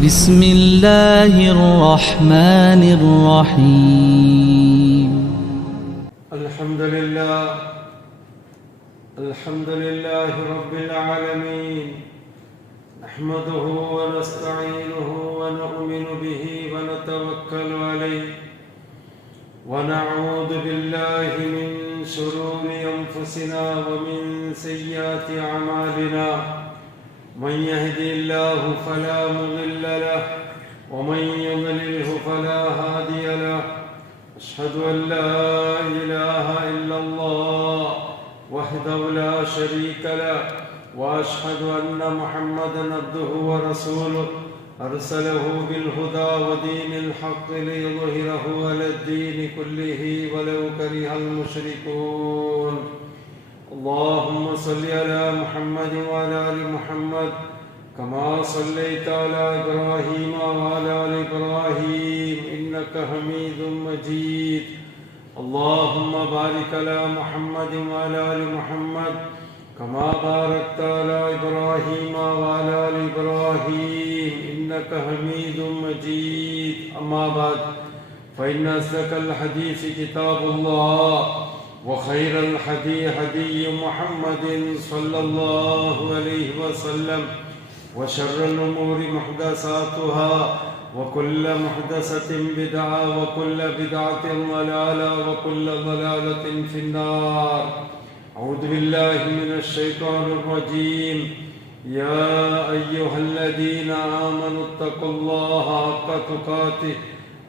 بسم الله الرحمن الرحيم الحمد لله رب العالمين نحمده ونستعينه ونؤمن به ونتوكل عليه ونعوذ بالله من شرور أنفسنا ومن سيئات أعمالنا من يهدي الله فلا مضل له ومن يضلله فلا هادي له أشهد أن لا إله إلا الله وحده لا شريك له وأشهد أن محمدا عبده ورسوله أرسله بالهدى ودين الحق ليظهره على الدين كله ولو كره المشركون اللهم صل على محمد وعلى آل محمد كما صليت على إبراهيم وعلى آل إبراهيم إنك حميد مجيد اللهم بارك على محمد وعلى آل محمد كما باركت على إبراهيم وعلى آل إبراهيم إنك حميد مجيد أما بعد فإن أصدق الحديث كتاب الله وخير الهدي هدي محمد صلى الله عليه وسلم وشر الأمور محدثاتها وكل محدثة بدعة وكل بدعة ضلالة وكل ضلالة في النار أعوذ بالله من الشيطان الرجيم يا أيها الذين آمنوا اتقوا الله حق تقاته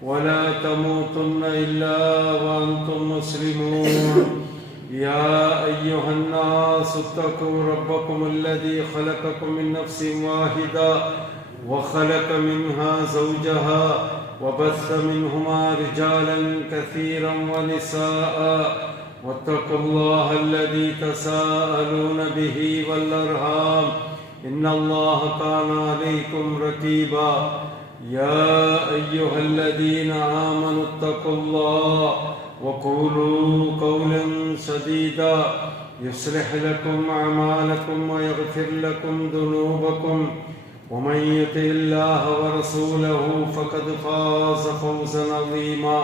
ولا تموتن إلا وأنتم مسلمون يا أيها الناس اتقوا ربكم الذي خلقكم من نفس واحدة وخلق منها زوجها وبث منهما رجالا كثيرا ونساء واتقوا الله الذي تساءلون به والأرحام إن الله كان عليكم رقيبا يا أيها الذين آمنوا اتقوا الله وقولوا قولا سديدا يصلح لكم أعمالكم ويغفر لكم ذنوبكم ومن يطع الله ورسوله فقد فاز فوزا عظيما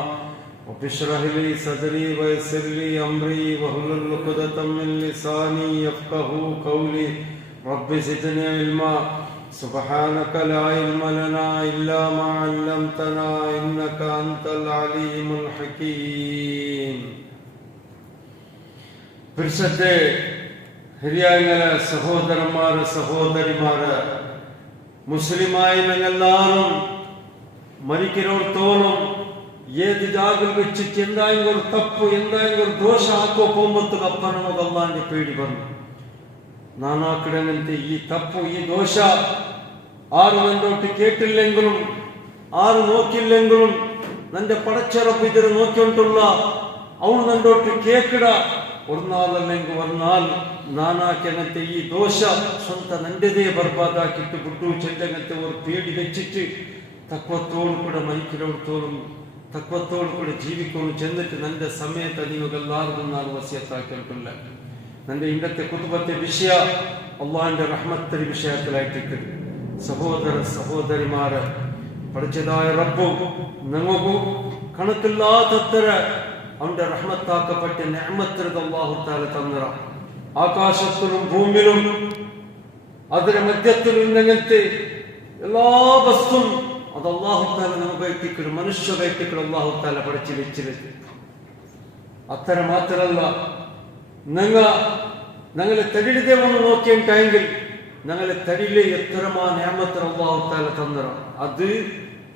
رب اشرح لي صدري ويسر لي أمري واحلل عقدة من لساني يفقهوا قولي رب زدني علما سبحانك لا علم لنا إلا ما علمتنا إنك أنت العليم الحكيم പരിശുദ്ധ ഹിരിയാങ്ങളെ സഹോദരന്മാരെ സഹോദരിമാരെ മുസ്ലിമായി ഞങ്ങളെല്ലാവരും മരിക്കുന്നോടത്തോളം ഏത് ജാഗിൽ വെച്ചിട്ട് എന്തായെങ്കിലും ഒരു തപ്പ് എന്തായെങ്കിലും ഒരു ദോഷം ആക്കോ പോകുമ്പോൾ അപ്പ നമുക്ക് അള്ളാന്റെ പേടി പറഞ്ഞു നാനാക്കിടങ്ങനത്തെ ഈ തപ്പു ഈ ദോഷ ആരും എന്തോട്ട് കേട്ടില്ലെങ്കിലും ആരും നോക്കില്ലെങ്കിലും നിന്റെ പടച്ചിറപ്പ് ഇതിന് നോക്കിക്കൊണ്ടുള്ള അവൻ നന്തോട്ട് കേക്കിട ഒരു നാളല്ലെങ്കിൽ ഒരു നാൾ നാനാക്കങ്ങനത്തെ ഈ ദോഷ സ്വന്തം നന്റെതേ ബർബാദാക്കിട്ട് വിട്ടു ചെല്ലങ്ങനത്തെ ഒരു പേടി വെച്ചിട്ട് തക്വത്തോടു കൂടെ മരിക്കുന്നോടത്തോളം തക്വത്തോടു കൂടെ ജീവിക്കുന്നു ചെന്നിട്ട് നിന്റെ സമയത്ത് നിങ്ങൾക്കെല്ലാവർക്കും നാൾ വസിയത്താക്കിയിട്ടില്ല നിന്റെ ഇന്നത്തെ കുടുംബത്തെ വിഷയ അള്ളാഹിന്റെ റഹ്മത്തിന്റെ വിഷയത്തിലായിട്ട് സഹോദര സഹോദരിമാരെ പഠിച്ചതായ റബ്ബും ഞങ്ങൾക്കു കണക്കില്ലാത്തത്ര അവന്റെ റഹ്മത്താക്കപ്പെട്ട നിഅമത്തുകൾ അല്ലാഹു തആല തന്നറ ആകാശത്തിലും ഭൂമിയിലും അതിന്റെ മധ്യത്തിലും ഞങ്ങൾക്ക് എല്ലാ വസ്തുവും അത് അല്ലാഹു തആല നമുക്ക് എത്തിക്കണം മനുഷ്യരെ എത്തിക്കണം അല്ലാഹു തആല പഠിച്ചു വെച്ചിരുന്നു അത്തരം മാത്രമല്ല ഞങ്ങളെ തടിയിലെ ഒന്ന് നോക്കിയിട്ടെങ്കിൽ ഞങ്ങളെ തടിയിലെ എത്രമാ നിഅമത്ത് അല്ലാഹു തആല തന്നറ അത്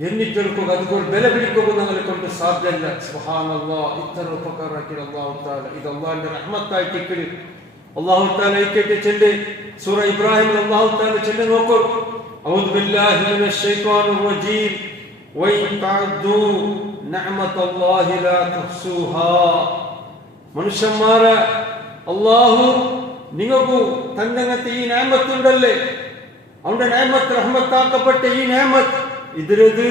എണ്ണിട്ടെടുക്കുക അതുപോലെ വില പിടിക്കുക ഞങ്ങളെ കൊണ്ട് സാധ്യമല്ല സുബ്ഹാനല്ലാഹ് ഇത്ര ഉപകാരമാക്കി അല്ലാഹു തആല ഇത് അല്ലാഹുവിന്റെ റഹ്മത്തായിട്ട് അല്ലാഹു തആല ഇക്കട്ടെ ചെല്ല് സൂറ ഇബ്രാഹിം അല്ലാഹു തആല ചെല്ല് നോക്കൂ അഊദു ബില്ലാഹി മിനശ് ശൈത്വാനിർ റജീം വഇൻ തഅദ്ദു നിഅമത്തല്ലാഹി ലാ തുഹ്സുഹാ മനുഷ്യന്മാരെ അല്ലാഹു നിങ്ങൾക്ക് തന്നങ്ങത്തെ ഈ നിഅമത്തുണ്ടല്ലേ അവന്റെ നിഅമത്ത് റഹ്മത്താക്കപ്പെട്ട ഈ നിഅമത്ത് ഇതിരത്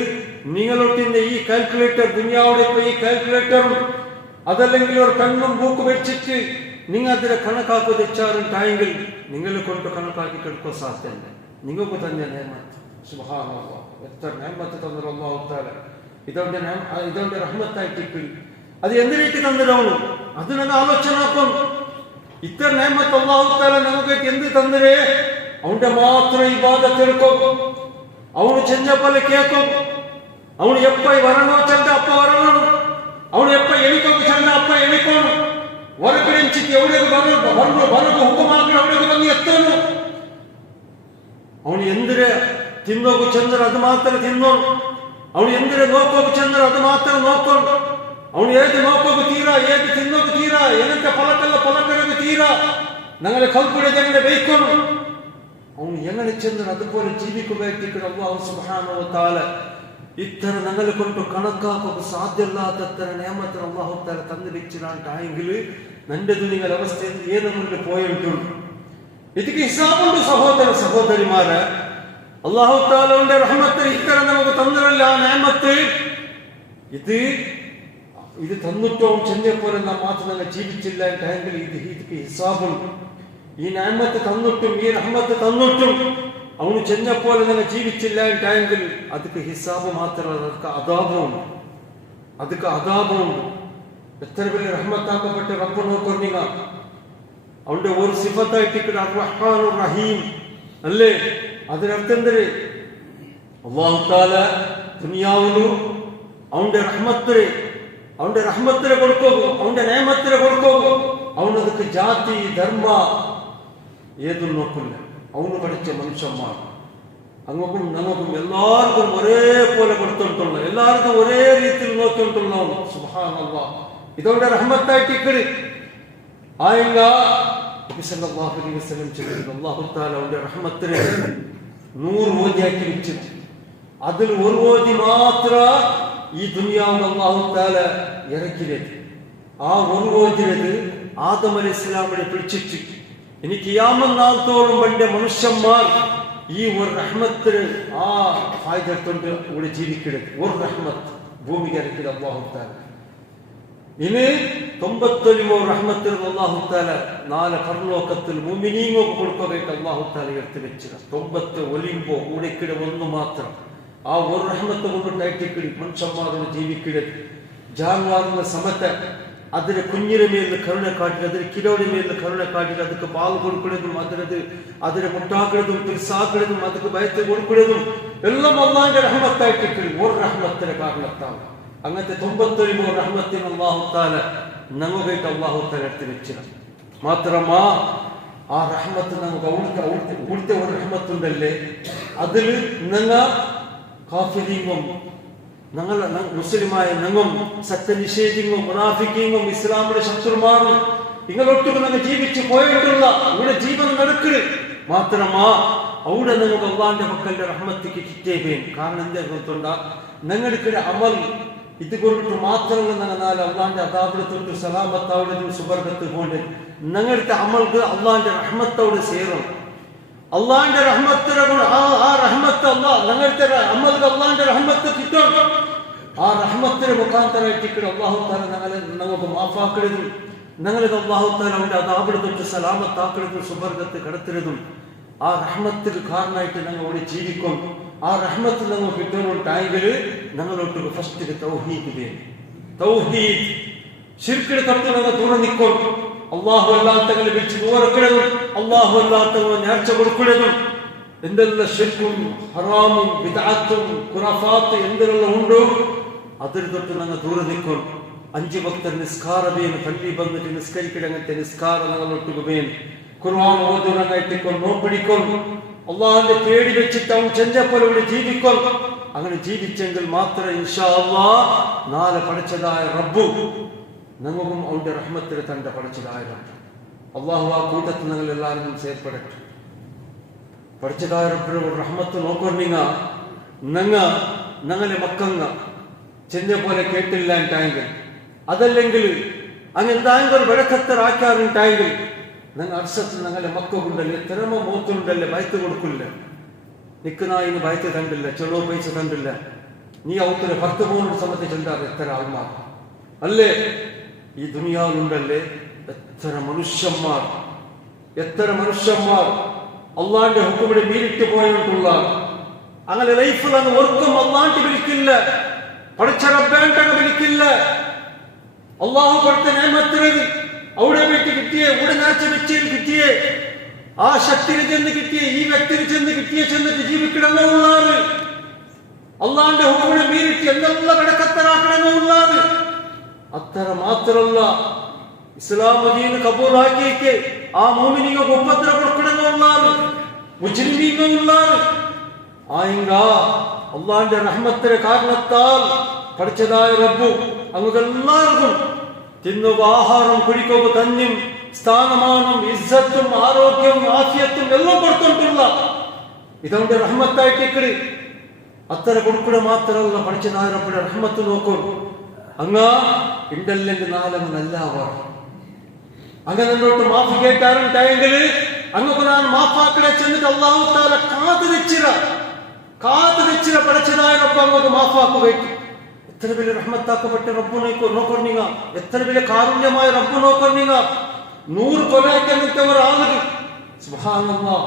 നിങ്ങളൊട്ടിന്റെ ഈ കാൽക്കുലേറ്റർ ദുനിയാവുടെ ഈ കാൽക്കുലേറ്ററും അതല്ലെങ്കിൽ ഒരു കണ്ണും മൂക്ക് വെച്ചിട്ട് നിങ്ങൾ അതിനെ കണക്കാക്കി വെച്ചാറുണ്ടായെങ്കിൽ നിങ്ങളെ കൊണ്ട് കണക്കാക്കി കിടക്കാൻ സാധ്യമല്ല നിങ്ങൾക്ക് തന്നെ നിഅമത്ത് സുബ്ഹാനല്ലാഹ് എത്ര നേമത്ത് തന്നോ അല്ലാഹു തആല. ഇതവന്റെ റഹ്മത്തായിട്ട് അത് എന്തിനേക്ക് തന്നിടണം അത് ഞങ്ങൾ ആലോചന നോക്കും. ഇത്ര നേമത്ത് അല്ലാഹു തആല നമുക്ക് എന്ത് തന്നിരേ അവന്റെ മാത്രം ഇബാദത്ത് എടുക്കും. അവನು ചെഞ്ചപ്പല് കേൾക്കും. അവನು എപ്പ വരണോ ചെണ്ട അപ്പ വരണം. ಅವನು ಎಪ್ಪ ಎಣಿಕೋಕು ಚಂದ ಅಪ್ಪ ಎಣಿಕೋನು ಹೊರಕಡೆಂಚಿತಿ ಅವಳಿಗೆ ಬರಲು ಹುಕುಮಾಗಿ ಅವಳಿಗೆ ಬಂದು ಎತ್ತನು. ಅವನು ಎಂದರೆ ತಿನ್ನೋಕು ಚಂದ್ರ ಅದು ಮಾತ್ರ ತಿನ್ನೋನು. ಅವನು ಎಂದರೆ ನೋಕೋಕು ಚಂದ್ರ ಅದು ಮಾತ್ರ ನೋಕೋನು. ಅವನು ಏದು ನೋಕೋಕು ತೀರಾ ಏದು ತಿನ್ನೋಕು ತೀರಾ ಏನಂತ ಫಲಕಲ್ಲ ಫಲಕರಿಗೆ ತೀರಾ ഞങ്ങളെ കൽപ്പുടെ ഞങ്ങളെ വയ്ക്കുന്നു. അവൻ എങ്ങനെ ചന്ദ്രൻ അതുപോലെ ജീവിക്കുകയായിട്ട് അല്ലാഹു സുബ്ഹാനഹു വ തആല ഇത്തര ഞങ്ങളെ കൊണ്ട് കണക്കാക്കുക സാധ്യമല്ലാത്തത്ര നിയമത്തിന് അല്ലാഹു തആല തന്നു വെച്ചിട്ടാണെങ്കിൽ നന്റെ നിങ്ങൾ അവസ്ഥ ഏതെങ്കിലും പോയിട്ടുണ്ട്. ഇതിക്ക് ഹിസാബുണ്ട് സഹോദരിമാരെ. അല്ലാഹു തആലയുടെ റഹ്മത്ത് ഇത്തര നമുക്ക് തന്നിരല്ല ആ നിയമത്ത്. ഇത് തന്നിട്ടോ ചെന്നപ്പോലെ നാം മാത്രം ഞങ്ങൾ ജീവിച്ചില്ല എങ്കിൽ ഇതിക്ക് ഹിസാബുണ്ട്. ഈ നിയമത്ത് തന്നിട്ടും ഈ റഹ്മത്ത് തന്നിട്ടും അവന് ചെന്നപ്പോലെ ഞങ്ങൾ ജീവിച്ചില്ല എങ്കിൽ അതിക്ക് ഹിസാബ് മാത്രമല്ല, ಅದಕ್ಕೆ അദാബുണ്ട്. എത്ര വലിയ റഹ്മത്താക്കപ്പെട്ട റബ്ബ് നോക്കൊന്നിങ്ങ അവന്റെ ഒരു സിഫത്തായിട്ട് അർ-റഹ്മാൻ റഹീം അല്ലേ. അതിനർത്ഥം എന്തര് അല്ലാഹു തആല ദുനിയാവിലും അവന്റെ റഹ്മത്തിനെ കൊടുക്കും, അവന്റെ നിയമത്തിനെ കൊടുക്കും. അവനതൊക്കെ ജാതി ധർമ്മ ഏതും നോക്കില്ല. അവന് പഠിച്ച മനുഷ്യന്മാർ അങ്ങോട്ടും നമുക്കും എല്ലാവർക്കും ഒരേപോലെ കൊടുത്തിട്ടുള്ള എല്ലാവർക്കും ഒരേ രീതിയിൽ നോക്കിയിട്ടുള്ള സുബ്ഹാനല്ലാഹ് ഇതവന്റെ റഹ്മത്തായിട്ട് ഇക്കടി ആയെങ്ക നബി സല്ലല്ലാഹു അലൈഹി വസല്ലം ചെയ്തു അല്ലാഹു തആല അവന്റെ റഹ്മത്തിനെ 100 ഓതിയാക്കി വെച്ചു. അതിൽ ഒരു ഓതി മാത്ര ഈ ദുനിയാവിൽ അല്ലാഹു തആല ഇറക്കിയത്. ആ ഒരു ഓതിയത് ആദം അലൈഹിസ്സലാമിനെ പിടിച്ചിട്ട് ഇനി ഖിയാമത്ത് നാളത്തോളം വേണ്ട മനുഷ്യന്മാർ ഈ ഒരു റഹ്മത്തിന് ആ ഫായിദത്തുകൊണ്ട് ഇവിടെ ജീവിക്കരുത്. ഒരു റഹ്മത്ത് ഭൂമിക്ക് ഇറക്കിയത് അല്ലാഹു തആല. ഇനി 99 റഹ്മത്തിൽ അല്ലാഹു തആല 4 പരലോകത്തിൽ മുഅ്മിനീങ്ങൾക്ക് കൊടുക്കുകയായിട്ട് അല്ലാഹു തആല എടുത്തു വെച്ചത്. 90 ഒലിയുമ്പോ കൂടെക്കിടെ ഒന്ന് മാത്രം ആ ഒരു റഹ്മത്ത് കൊണ്ടിട്ടായിട്ട് മനുഷ്യന്മാരോട് ജീവിക്കരുത്. ജാൻവാറിന്റെ സമത്തെ അതിന് കുഞ്ഞിന്റെ മേലിൽ കരുണ കാട്ടി അതിന് കിലോയുടെ മേലിൽ കരുണ കാട്ടി അതൊക്കെ പാൽ കൊടുക്കുന്നതും അതിനെ മുട്ടാക്കുന്നതും തിരിസാക്കുന്നതും അതൊക്കെ ഭയത്ത് കൊടുക്കുന്നതും എല്ലാം അല്ലാഹുവിന്റെ റഹ്മത്തായിട്ട് ഒരു റഹ്മത്തിന്റെ കാരണത്താൽ അങ്ങനത്തെ 99 റഹ്മത്തിന് അല്ലാഹു തആല നമുക്കായിട്ട് അല്ലാഹു തആല എടുത്തു വെച്ചത്. മാത്രമാ ആ റഹ്മത്ത് നമുക്ക് അവിടുത്തെ ഒരു റഹ്മത്തുണ്ടല്ലേ അതിൽ ഞങ്ങ കാഫിരീങ്ങും ഞങ്ങൾ മുസ്ലിമായ ഞങ്ങും സത്യനിഷേധിങ്ങും മുനാഫിക്കീങ്ങും ഇസ്ലാമിന്റെ ശത്രുമാറും നിങ്ങളൊട്ടും ഞങ്ങൾ ജീവിച്ചു പോയിട്ടുള്ള ഇവിടെ ജീവൻ നടക്കരുത്. മാത്രമാ അവിടെ നിങ്ങൾക്ക് അല്ലാഹുവിന്റെ മക്കളുടെ റഹ്മത്തിക്ക് കിട്ടേവേ. കാരണം എന്താ കൊടുത്തുണ്ടാ ഞങ്ങൾക്ക് അമൽ ഇത് കൊണ്ടിട്ട് മാത്രമല്ല ഞങ്ങൾ നാല് അല്ലാഹുവിന്റെ അദാബിടത്തോട്ട് സലാമത്താവുടെയും സുബർഗത്ത് കൊണ്ട് ഞങ്ങളുടെ അമൽക്ക് അല്ലാഹുവിന്റെ റഹ്മത്തോട് ചേരണം. അള്ളാന്റെ റഹ്മത്തിനെ ആ റഹ്മത്ത് ഞങ്ങളുടെ അമൽക്ക് അള്ളാന്റെ റഹ്മത്ത് കിട്ടും. ആ റഹ്മത്തിന് മുഖാന്തരമായിട്ട് അല്ലാഹു തആല ഞങ്ങൾക്ക് മാഫാക്കരുതും ഞങ്ങൾക്ക് അല്ലാഹു തആല അവന്റെ അദാബിടത്തോട്ട് സലാമത്താക്കരുതും സുബർഗത്ത് കടത്തരുതും. ആ റഹ്മത്തിന് കാരണമായിട്ട് ഞങ്ങൾ ഇവിടെ ജീവിക്കും. ആ റഹ്മത്ത് ഞങ്ങൾ കിട്ടുന്നുണ്ടെങ്കിൽ ഞങ്ങളോട്ട് ഫസ്റ്റ് തൗഹീദ് വേണം. തൗഹീദ് ശിർക്കിനെ തൊട്ട് ഞങ്ങൾ ദൂരെ നിൽക്കും. അല്ലാഹു അല്ലാത്തവരെ വിളിച്ച് ദൂരക്കിടതും അല്ലാഹു അല്ലാത്തവരെ നേർച്ച കൊടുക്കുന്നതും എന്തെല്ലാം ശിർക്കും ഹറാമും ബിദ്അത്തും ഖുറാഫാത്ത് എന്തെല്ലാം ഉണ്ടോ അതിൽ തൊട്ട് ഞങ്ങൾ ദൂരെ നിൽക്കും. 5 വക്ത നിസ്കാരവേൻ പള്ളി വന്നിട്ട് നിസ്കരിക്കടങ്ങത്തെ നിസ്കാരം ഞങ്ങളൊട്ട് വേൻ ഖുർആൻ ഓതുന്നതായിട്ട് നോപ്പിടിക്കും. അള്ളാഹുവിന്റെ പേടി വെച്ചിട്ട് അവൻ ചെഞ്ചപ്പോലെ ഇവിടെ ജീവിക്കും. അങ്ങനെ ജീവിച്ചെങ്കിൽ മാത്രമേ ഇൻഷാ അല്ലാഹ് നാളെ പഠിച്ചതായ റബ്ബു ഞങ്ങൾക്കും അവന്റെ റഹ്മത്തിന് തന്റെ പഠിച്ചതായ അള്ളാഹു ആ കൂട്ടത്തിൽ ഞങ്ങൾ എല്ലാവരും ചേർപ്പെടട്ടെ. പഠിച്ചതായ റബ്ബിന്റെ റഹ്മത്ത് നോക്കൊന്നിങ്ങ ഞങ്ങളെ മക്കങ്ങ ചെന്ന പോലെ കേട്ടില്ല ഉണ്ടായെങ്കിൽ അതല്ലെങ്കിൽ അങ്ങ് എന്തായെങ്കിൽ ഒരു വിളക്കത്തറാക്കാറുണ്ടായെങ്കിൽ ഞങ്ങൾ അർശത്തിൽ ഞങ്ങളെ മക്കുണ്ടല്ലേ തിരമ മൂത്തുണ്ടല്ലേ ഭയത്ത് കൊടുക്കില്ല. നിൽക്കുന്നായിന് ഭയത്ത് കണ്ടില്ല, ചെളോ പൈസ കണ്ടില്ല. നീ അവത്തിന് 10 മൂന്ന് സമയത്ത് ചെന്താറ് എത്ര ആൾമാർ അല്ലേ ഈ ദുനിയാവിലുണ്ടല്ലേ. എത്ര മനുഷ്യന്മാർ അള്ളാന്റെ ഹുക്കുമിനെ മീരിട്ട് പോയിട്ടുള്ള അങ്ങനെ ലൈഫിൽ അങ്ങ് ഒർക്കും അള്ളാണ്ട് വിളിക്കില്ല, പഠിച്ച റബ്ബാണ്ടങ്ങ് വിളിക്കില്ല. അള്ളാഹു കൊടുത്ത നേമത്തിനത് അവിടെ വീട്ടിൽ കിട്ടിയേ, ഇവിടെ നാച്ച വെച്ചയിൽ കിട്ടിയേ, ആ ശക്തിയിൽ ചെന്ന് കിട്ടിയേ, ഈ വ്യക്തിയിൽ ചെന്ന് കിട്ടിയേ, ചെന്നിട്ട് ജീവിക്കണമെന്നുള്ളാറ്. അള്ളാന്റെ ഹുക്കുമിനെ മീറിട്ട് എന്തെല്ലാം കടക്കത്തരാക്കണമെന്നുള്ളാറ്. അത്ര മാത്രമല്ല, ഇസ്ലാം ദീൻ കബൂലാക്കിയേക്ക് ആ മോമിനിക്ക് ഉപദ്രവം കൊടുക്കണമെന്നുള്ളാറ്, മുജ്രിമീങ്ങളുള്ളാറ്. ആയിങ്ക അള്ളാന്റെ റഹ്മത്തിന്റെ കാരണത്താൽ പഠിച്ചതായ റബ്ബു അങ്ങെല്ലാവർക്കും തിന്നുക, ആഹാരം കുടിക്കുക, തന്യും സ്ഥാനമാനം, ഇസ്സത്തും ആരോഗ്യവും ആഫിയത്തും എല്ലാം കൊടുത്തിട്ടുള്ള ഇതവന്റെ റഹ്മത്തായിട്ടേക്കട്. അത്ര കൊടുക്കുക മാത്രമല്ല, പഠിച്ചതായ റബ്ബുടെ റഹ്മത്ത് നോക്കൂ. അങ്ങ ഇണ്ടല്ലെങ്കിൽ നാലങ്ങ് നല്ലാവാർ അങ്ങനെ എന്നോട്ട് മാഫി കേട്ടാറുണ്ടായെങ്കിൽ അങ്ങക്ക് ഞാൻ മാഫാക്കടെ ചെന്നിട്ട് അള്ളാഹു താല കാതു വെച്ചിര പഠിച്ചതായ റബ്ബ് അങ്ങോട്ട് മാഫാക്കുകയ്ക്ക്. എത്ര വലിയ റഹ്മത്താക്കപ്പെട്ട റബ്ബു നോക്കൊണ്ടിങ്ങ, എത്ര വലിയ കാരുണ്യമായ റബ്ബു നോക്കൊണ്ടിങ്ങ. 100 കൊലയ്ക്കങ്ങനത്തെ ഒരു ആളുകൾ, സുബ്ഹാനല്ലാഹ്,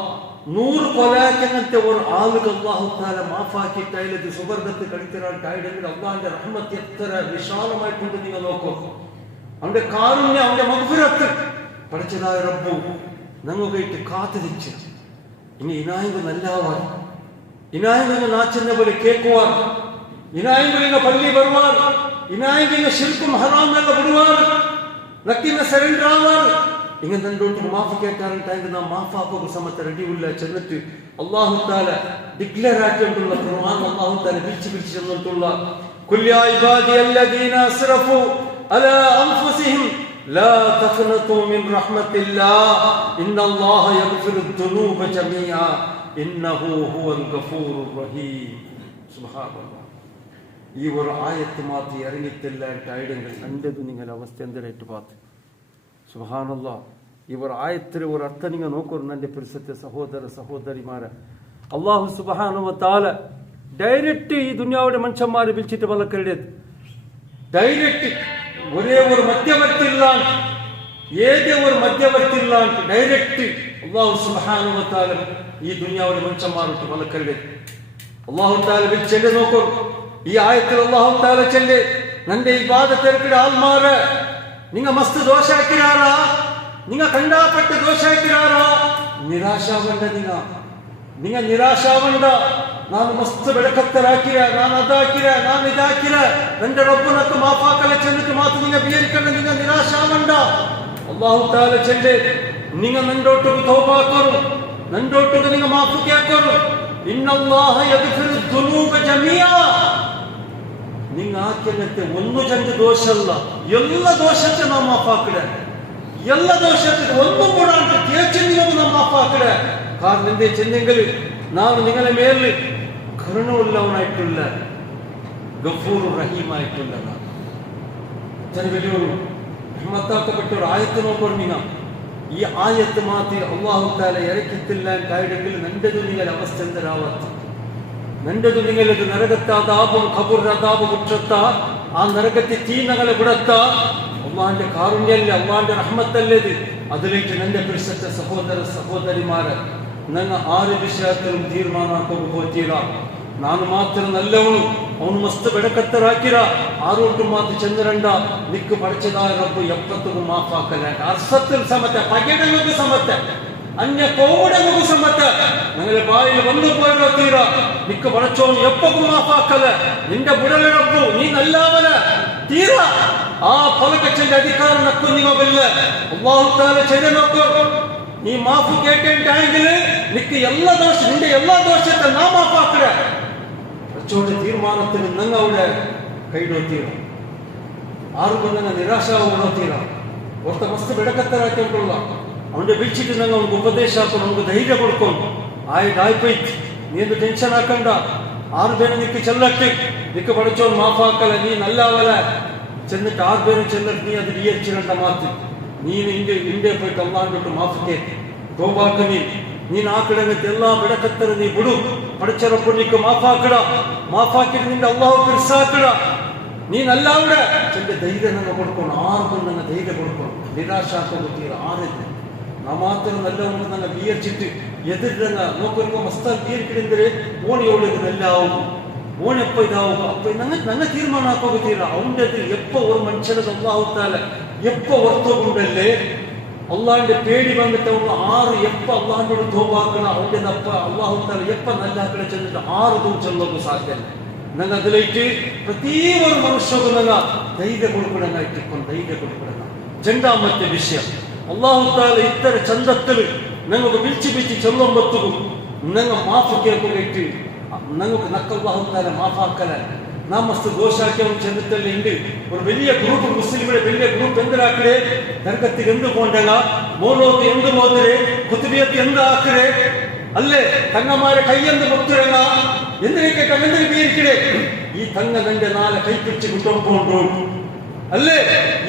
100 കൊലയ്ക്കങ്ങനത്തെ ഒരു ആളുകൾ അള്ളാഹു താല മാഫാക്കിയിട്ട് അതിലത് സുവർഗത്ത് കളിത്തരാട്ടായിടെങ്കിൽ അള്ളാഹിന്റെ റഹ്മത്ത് എത്ര വിശാലമായിട്ടുണ്ട് നിങ്ങൾ നോക്കൂ. അവന്റെ കാരുണ്യം, അവന്റെ മഗ്ഫിറത്ത് പഠിച്ചതായ റബ്ബു ഞങ്ങൾക്ക് കാത്തിരിച്ച് ഇനി ഇനായങ്ങൾ നല്ലാവാൻ, ഇനായങ്ങൾ നാച്ചെന്ന പോലെ കേൾക്കുവാൻ, ഇനായങ്ങൾ പള്ളി വരുവാൻ, ഇനായങ്ങൾ ശിർക്കും ഹറാമെല്ല വിടുവാൻ, നക്കിന്ന സറണ്ടർ ആവാൻ. ഇങ്ങനെ രണ്ടോട്ട് മാഫ് കേൾക്കാറുണ്ടായെങ്കിൽ നാം മാഫാക്കുക സമയത്ത് റെഡിയുള്ള ചെന്നിട്ട് അള്ളാഹു താല ഡിക്ലെയർ ആക്കിയിട്ടുള്ള ഖുർആൻ അള്ളാഹു താല പിടിച്ച് ചെന്നിട്ടുള്ള കുല്യാ ഇബാദിയല്ലദീന അസ്റഫു അലാ അൻഫുസിഹിം ലാ തഖ്നതു മിൻ റഹ്മത്തില്ലാഹ് ഇന്നല്ലാഹ യഗ്ഫിറുദ് ദുനൂബ ജമീഅ ഇന്നഹു ഹുവൽ ഗഫൂറുർ റഹീം. സുബ്ഹാനല്ലാഹ്. ഈ ഒരു ആയത്ത് മാറ്റി ഇറങ്ങിത്തില്ലായിട്ടെങ്കിൽ എൻ്റെത് നിങ്ങൾ അവസ്ഥ എന്തരായിട്ട് പാത്ത്. സുബ്ഹാനല്ലാഹ്. ഈ ഒരു ആയത്തിന് ഒരു അർത്ഥം നിങ്ങൾ നോക്കുന്നു. എൻ്റെ പരിസരത്തെ സഹോദര സഹോദരിമാരെ, അള്ളാഹു സുബ്ഹാനഹു വ തആല ഡയറക്റ്റ് ഈ ദുനിയാവുടെ മനുഷ്യന്മാരെ വിളിച്ചിട്ട് വല്ലക്കരുത്. ഡയറക്റ്റ് ഒരേ ഒരു മധ്യവർത്തി ഇല്ലാണ്ട്, ഏതേ ഒരു മധ്യവർത്തി ഇല്ലാണ്ട് ഡയറക്റ്റ് അള്ളാഹു സുബ്ഹാനഹു വ തആല ഈ ദുനിയാവുടെ മനുഷ്യന്മാരോട്ട് വല്ലക്കരുത്. അള്ളാഹു തആല വിളിച്ചെന്നെ നോക്കൂ. ഈ ആയത്തിൽ അള്ളാഹു തആല ചെല്ലെ നന്റെ ഇബാദത്തിരക്കിടെ ആൾമാരെ നിങ്ങ മസ്ത് ദോഷാക്കിരാറാ, നിങ്ങ കണ്ടാപ്പെട്ട ദോഷാക്കിരാറാ. നിരാശാവണ്ട, നിങ്ങ നിരാശാവണ്ട. ನಾನು ಮಸ್ತ್ ಬೆಳಕತ್ತರಾಕಿರ, ನಾನು ಅದಾಕಿರ, ನಾನು ಇದಾಕಿರ, ನನ್ನ ರಬ್ಬನತ್ತು ಮಾಫಾಕಲ ಚೆಂದಿಟ್ಟು ಮಾತು ನಿಂಗ ಬೀರಿಕಂಡ ನಿಂಗ ನಿರಾಶಾವಂಡ. ಅಲ್ಲಾಹು ತಾಲ ಚೆಂಡೆ ನಿಂಗ ನಂಡೋಟು ತೌಬಾಕರು, ನಂಡೋಟು ನಿಂಗ ಮಾಫುಕೆ ಹಾಕೋರು. ಇನ್ನಲ್ಲಾಹ ಯಗ್ಫಿರು ದುನೂಬ ಜಮೀಅ. ನಿಂಗ ಆಕೆನತ್ತೆ ಒಂದು ಜಂಗ ದೋಷ ಅಲ್ಲ, ಎಲ್ಲ ದೋಷಕ್ಕೆ ನಾವು ಮಾಫಾಕಡೆ, ಎಲ್ಲ ದೋಷಕ್ಕೆ ಒಂದು ಕೂಡ ಅಂತ ತೇಚಿನಿಗೂ ನಾವು ಮಾಫಾಕಡೆ. ಕಾರಣದಿಂದ ಚೆಂದೆಂಗಲಿ ನಾನು ನಿಂಗಲ ಮೇಲೆ കരുണയുള്ളവനായിട്ടുള്ള ഗഫൂർ റഹീമായിട്ടുള്ള വലിയൊരു റഹ്മത്താക്കപ്പെട്ട ഒരു ആയത്ത് നോക്കൊണ്ടിങ്ങ. ഈ ആയത്ത് മാറ്റി അള്ളാഹു താല ഇറക്കിത്തില്ല കായിടെങ്കിൽ നന്റെതു നിങ്ങൾ അവസ്ഥ എന്തരാവത്ത്, നന്റെതു നിങ്ങളത് നരകത്താതാപം ഖബുറതാപം ഉച്ചത്ത ആ നരകത്തെ തീനകളെ വിടത്ത അള്ളാഹിന്റെ കാരുണ്യല്ലേ, അള്ളാഹിന്റെ റഹ്മത്തല്ലേത്. അതിലേക്ക് നന്റെ പരിസരത്തെ സഹോദര സഹോദരിമാരെ ನನ್ನ 6 ವಿಷಯಗಳು ತೀರ್ಮಾನ ಹಾಕೋದು ಹೋಗ್ತೀರಾ. ನಾನು ಮಾತ್ರ ನಲ್ಲವನು, ಅವನು ಮಸ್ತ್ ಬೆಳಕತ್ತರಾಕಿರ 6 ಮಾತು ಚಂದ್ರಂಡ ನಿಕ್ಕು ಪಡಚದಾಯ ರಬ್ಬು 70 ಮಾಫ್ ಹಾಕಲ್ಲ. 60 ಸಮತೆ ಪಗೆಡಗೂ ಸಮತೆ ಅನ್ಯ ಕೋಡಗೂ ಸಮತೆ ನಂಗೆ ಬಾಯಿಲ್ ಒಂದು ಹೋಗ್ತೀರ ನಿಕ್ಕು ಪಡಚೋನು 70 ಮಾಫ್ ಹಾಕಲ್ಲ. ನಿಂದ ಬುಡಲ ರಬ್ಬು ನೀ ನಲ್ಲವನ ತೀರ ಆ ಫಲಕ ಚೆಂದ ಅಧಿಕಾರ ನಕ್ಕು ನಿಮಗಿಲ್ಲ. ಅಲ್ಲಾಹು ತಾಲ ಚೆಂದ ನೋಕೋ ನೀ ಮಾಫು ಕೇಟೆಂಟಾಗಿಲ್ಲ ನಿಕ್ಕೆ ಎಲ್ಲ ದೋಷ ನಿಂದ ಎಲ್ಲ ದೋಷത്തെ ನಾ ಮಾಫು ಹಾಕಡೆ ಪ್ರಚೋಡ ತೀರ್ಮಾನത്തിന് ನಂಗೆ ಅವಳೆ ಕೈಡೋತೀರ. 6 ಬಂದನ ನಿರಾಶಾವೋತೀರ. ಹೊರತ ಮಸ್ತ್ ಬೆಳಕತ್ತರಾಕಿಕೊಳ್ಳ ಅವನಿಗೆ ಬಿಚ್ಚಿಟ್ಟು ನಂಗೆ ಅವನಿಗೆ ಉಪದೇಶ ಹಾಕೊಂಡು ಅವನಿಗೆ ಧೈರ್ಯ ಕೊಡ್ಕೊಂಡು ಆಯ್ತು ನೀನು ಟೆನ್ಷನ್ ಹಾಕೊಂಡ 6 ಬೇರೆ ನಿಕ್ಕೆ ಚೆಲ್ಲಟ್ಟಿ ನಿಕ್ಕೆ ಪಡಚೋನ್ ಮಾಫು ಹಾಕಲ್ಲ ನೀ ನಲ್ಲವಲ್ಲ ಚೆಂದಿಟ್ಟು 6 ಬೇರೆ ಚೆಲ್ಲಟ್ಟು ನೀ ಅದು ಇಯರ್ಚಿರಂಡ ಮಾತು ನೀನು ಹಿಂದೆ ಹೋಯ್ತು ಅಲ್ಲ ಅಂದ್ಬಿಟ್ಟು ಮಾಫುಕೆ ತೋಬಾಕ ನೀನು ಆ ಕಡೆ ಎಲ್ಲ ಬೆಳಕತ್ತರ ನೀ ಬಿಡು ಪಡಚರಪ್ಪು ನಿಕ್ಕ ಮಾಫಾಕಿಡ ನಿಂದ ಅಲ್ಲಾಹು ಪಿರ್ಸಾಕಡ ನೀನು ಅಲ್ಲ ಅವಡ ಚೆಂದ ಧೈರ್ಯ ನನ್ನ ಕೊಡ್ಕೊಂಡು 6 ನನ್ನ ಧೈರ್ಯ ಕೊಡ್ಕೊಂಡು ನಿರಾಶ ಹಾಕೋತೀರ. 6 ನಾ ಮಾತ್ರ ನಲ್ಲವನ್ನು ನನ್ನ ವಿಯರ್ಚಿಟ್ಟು ಎದುರನ್ನ ನೋಕರಿಗೂ ಮಸ್ತಾಗಿ ತೀರ್ಕಿಡಿಂದರೆ ಓಣಿಯೋಳಿದ್ರೆಲ್ಲ ಆವು ಓಣಿ ಎಪ್ಪ ಇದಾವು ಅಪ್ಪ ನನ್ನ ತೀರ್ಮಾನ ಹಾಕೋಗುತ್ತೀರಾ ಅವನದು ಎಪ್ಪ ஒரு மனுஷனது அல்லாஹ் தஆலா எப்ப ஒருத்தகுண்டல்லே அல்லாஹ்ന്റെ പേടി വന്നിട്ട് അവൻ 6 എപ്പ അല്ലാഹ്നോട് തൗബാക്കണം അവന്റെ അപ്പ അല്ലാഹു തആല എപ്പ നല്ലാക്കണ ചെന്നിട്ട് 6 ദിവസം ചെല്ലೋದು ಸಾಧ್ಯಲ್ಲ ನಂಗೆ ಅದಲೈತಿ ಪ್ರತಿ ಒಂದು ಮನುಷ್ಯಗೂ ನಂಗೆ ಧೈರ್ಯ ಕೊಡ್ಕೊಡಂಗ ಇಟ್ಕೊಂಡು ಧೈರ್ಯ ಕೊಡ್ಕೊಡಂಗ ಜಂಡಾಮತ್ತೆ ವಿಷಯ ಅಲ್ಲಾಹು ತಾಲ ಇತರ ಚಂದತ್ತಲು ನಂಗೆ ಬಿಚ್ಚಿ ಬಿಚ್ಚಿ ಚಲ್ಲೊಂಬತ್ತುಗು ನಂಗೆ ಮಾಫು ಕೇಳ್ಕೊಟ್ಟು ನಂಗೆ ನಕ್ಕಲ್ಲಾಹು ತಾಲ ಮಾಫ್ ಹಾಕಲ നാം മസ്ത് ദോഷാക്കിയവൻ ചെന്നിട്ടല്ലേ ഉണ്ട് ഒരു വലിയ ഗ്രൂപ്പ് മുസ്ലിമിന്റെ വലിയ ഗ്രൂപ്പ് എന്തിനാക്കരെ നരകത്തിൽ എന്ത് പോണ്ടങ്ങ മോനോത്ത് എന്ത് മോതിരെ കുത്തുബിയത്ത് എന്ത് ആക്കരെ അല്ലേ തങ്ങമാരെ കൈയെന്ത് മുത്തുരങ്ങ എന്തിനൊക്കെ കണ്ടെങ്കിൽ വീരിക്കടെ ഈ തങ്ങ നന്റെ നാളെ കൈപ്പിടിച്ച് കുട്ടംപോണ്ടു അല്ലേ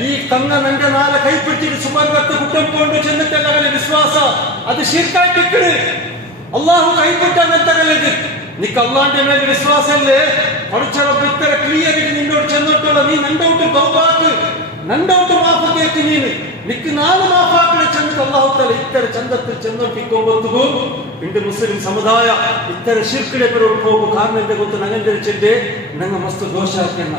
ഈ തങ്ങ നന്റെ നാളെ കൈപ്പിടിച്ചിട്ട് സുബർഗത്ത് കുട്ടംപോണ്ടു ചെന്നിട്ടല്ല അവന്റെ വിശ്വാസ അത് ശിർക്കായിട്ടിക്കട് അള്ളാഹു കൈപ്പിട്ടങ്ങനത്തകലത് നിക്ക് അള്ളാന്റെ മേലെ വിശ്വാസല്ലേ പഠിച്ചവർക്ക് ഇത്ര ക്ലിയർ നിന്നോട് ചെന്നിട്ടുള്ള നീ നണ്ടോട്ട് തൗബാക്ക് നണ്ടോട്ട് മാഫ് കേക്ക് നിക്ക് 4 മാഫാക്കളെ ചെന്നിട്ട് അള്ളാഹു തആല ഇത്ര ചന്തത്തിൽ ചെന്നോട്ടിക്കൊമ്പത്തുകൂ ಇಂದು ಮುಸ್ಲಿಂ ಸಮುದಾಯ ಇತರ ಶಿರ್ಕಿಡೆ ಬರೋರು ಹೋಗು ಕಾರಣ ಎಂತ ಗೊತ್ತು ನಂಗೆ ಚೆಡ್ಡೆ ನಂಗೆ ಮಸ್ತ್ ದೋಷ ಹಾಕ್ಯಣ್ಣ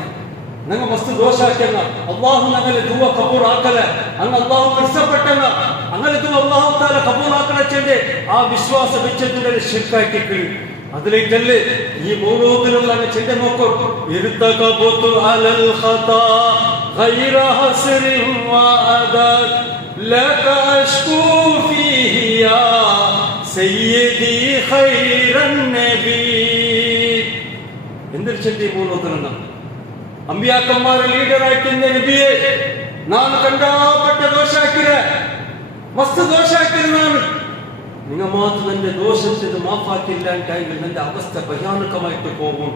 ನಂಗೆ ಮಸ್ತ್ ದೋಷ ಹಾಕ್ಯಣ್ಣ ಅಲ್ಲಾಹು ನಂಗಲ್ಲಿ ದುವ ಕಬೂರ್ ಹಾಕಲ ಹಂಗ ಅಲ್ಲಾಹು ಕಷ್ಟಪಟ್ಟಂಗ ಹಂಗಲ್ಲಿ ದುವ ಅಲ್ಲಾಹು ತಾಲ ಕಬೂರ್ ಹಾಕಲ ಚೆಡ್ಡೆ ಆ ವಿಶ್ವಾಸ ಬೆಚ್ಚದಲ್ಲಿ ಶಿರ್ಕಾಯ್ತಿಕ್ಕಿ അതിലേക്കല്ലേ ഈ മൗലൂദിലുള്ള ചെണ്ട നോക്കൂ ഇർതകബതു അലൽ ഖതാ ഗൈറ ഹസ്രിൻ വഅദദ് ലക അഷ്കൂ ഫീഹി യാ സയ്യിദി ഖൈറൻ നബി എന്തൊരു ചെണ്ട മൗലൂദിലുള്ള അമ്പിയാക്കന്മാരെ ലീഡറായിട്ടിന്റെ നബിയെ നാം കണ്ടാപ്പെട്ട ദോഷാക്കിര മസ്ത് ദോഷാക്കിര നാം നിങ്ങൾ മാത്രം എന്റെ ദോഷത്തിന് മാഫാക്കില്ല എങ്കിൽ എന്റെ അവസ്ഥ ഭയാനകമായിട്ട് പോകും